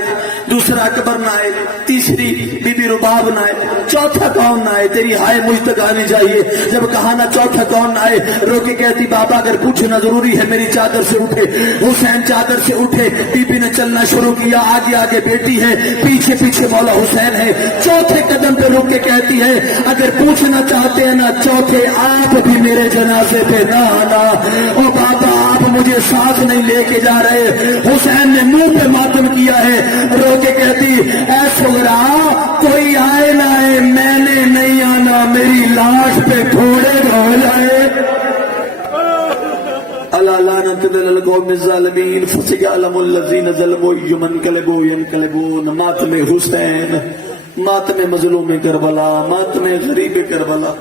دوسرا اکبر نہ آئے، تیسری بی بی رباب نہ آئے، چوتھا کون نہ آئے؟ تیری ہائے مجھ تک آنی چاہیے. جب کہا نا چوتھا کون نہ آئے، رو کے کہتی بابا اگر پوچھنا ضروری ہے میری چادر سے اٹھے. حسین چادر سے اٹھے، بی بی نے چلنا شروع کیا. آگے آگے بیٹی ہے، پیچھے پیچھے مولا حسین ہے. چوتھے قدم پہ رک کے کہتی ہے اگر پوچھنا چاہتے ہیں نا چوتھے آپ بھی میرے جنازے پہ نہ آنا. او بابا آپ مجھے ساتھ نہیں لے کے جا رہے. حسین نے منہ پہ ماتم کیا ہے. رو کے کہتی اے سغرا کوئی آئے نہ آئے میں نے نہیں آنا، میری لاش پہ گھوڑے ہو جائے. اللہ لعنت للقوم الظالمین فسيعلم الذين ظلموا ينقلبون. ماتم حسین، ماتم مظلوم کربلا، ماتم غریب کربلا.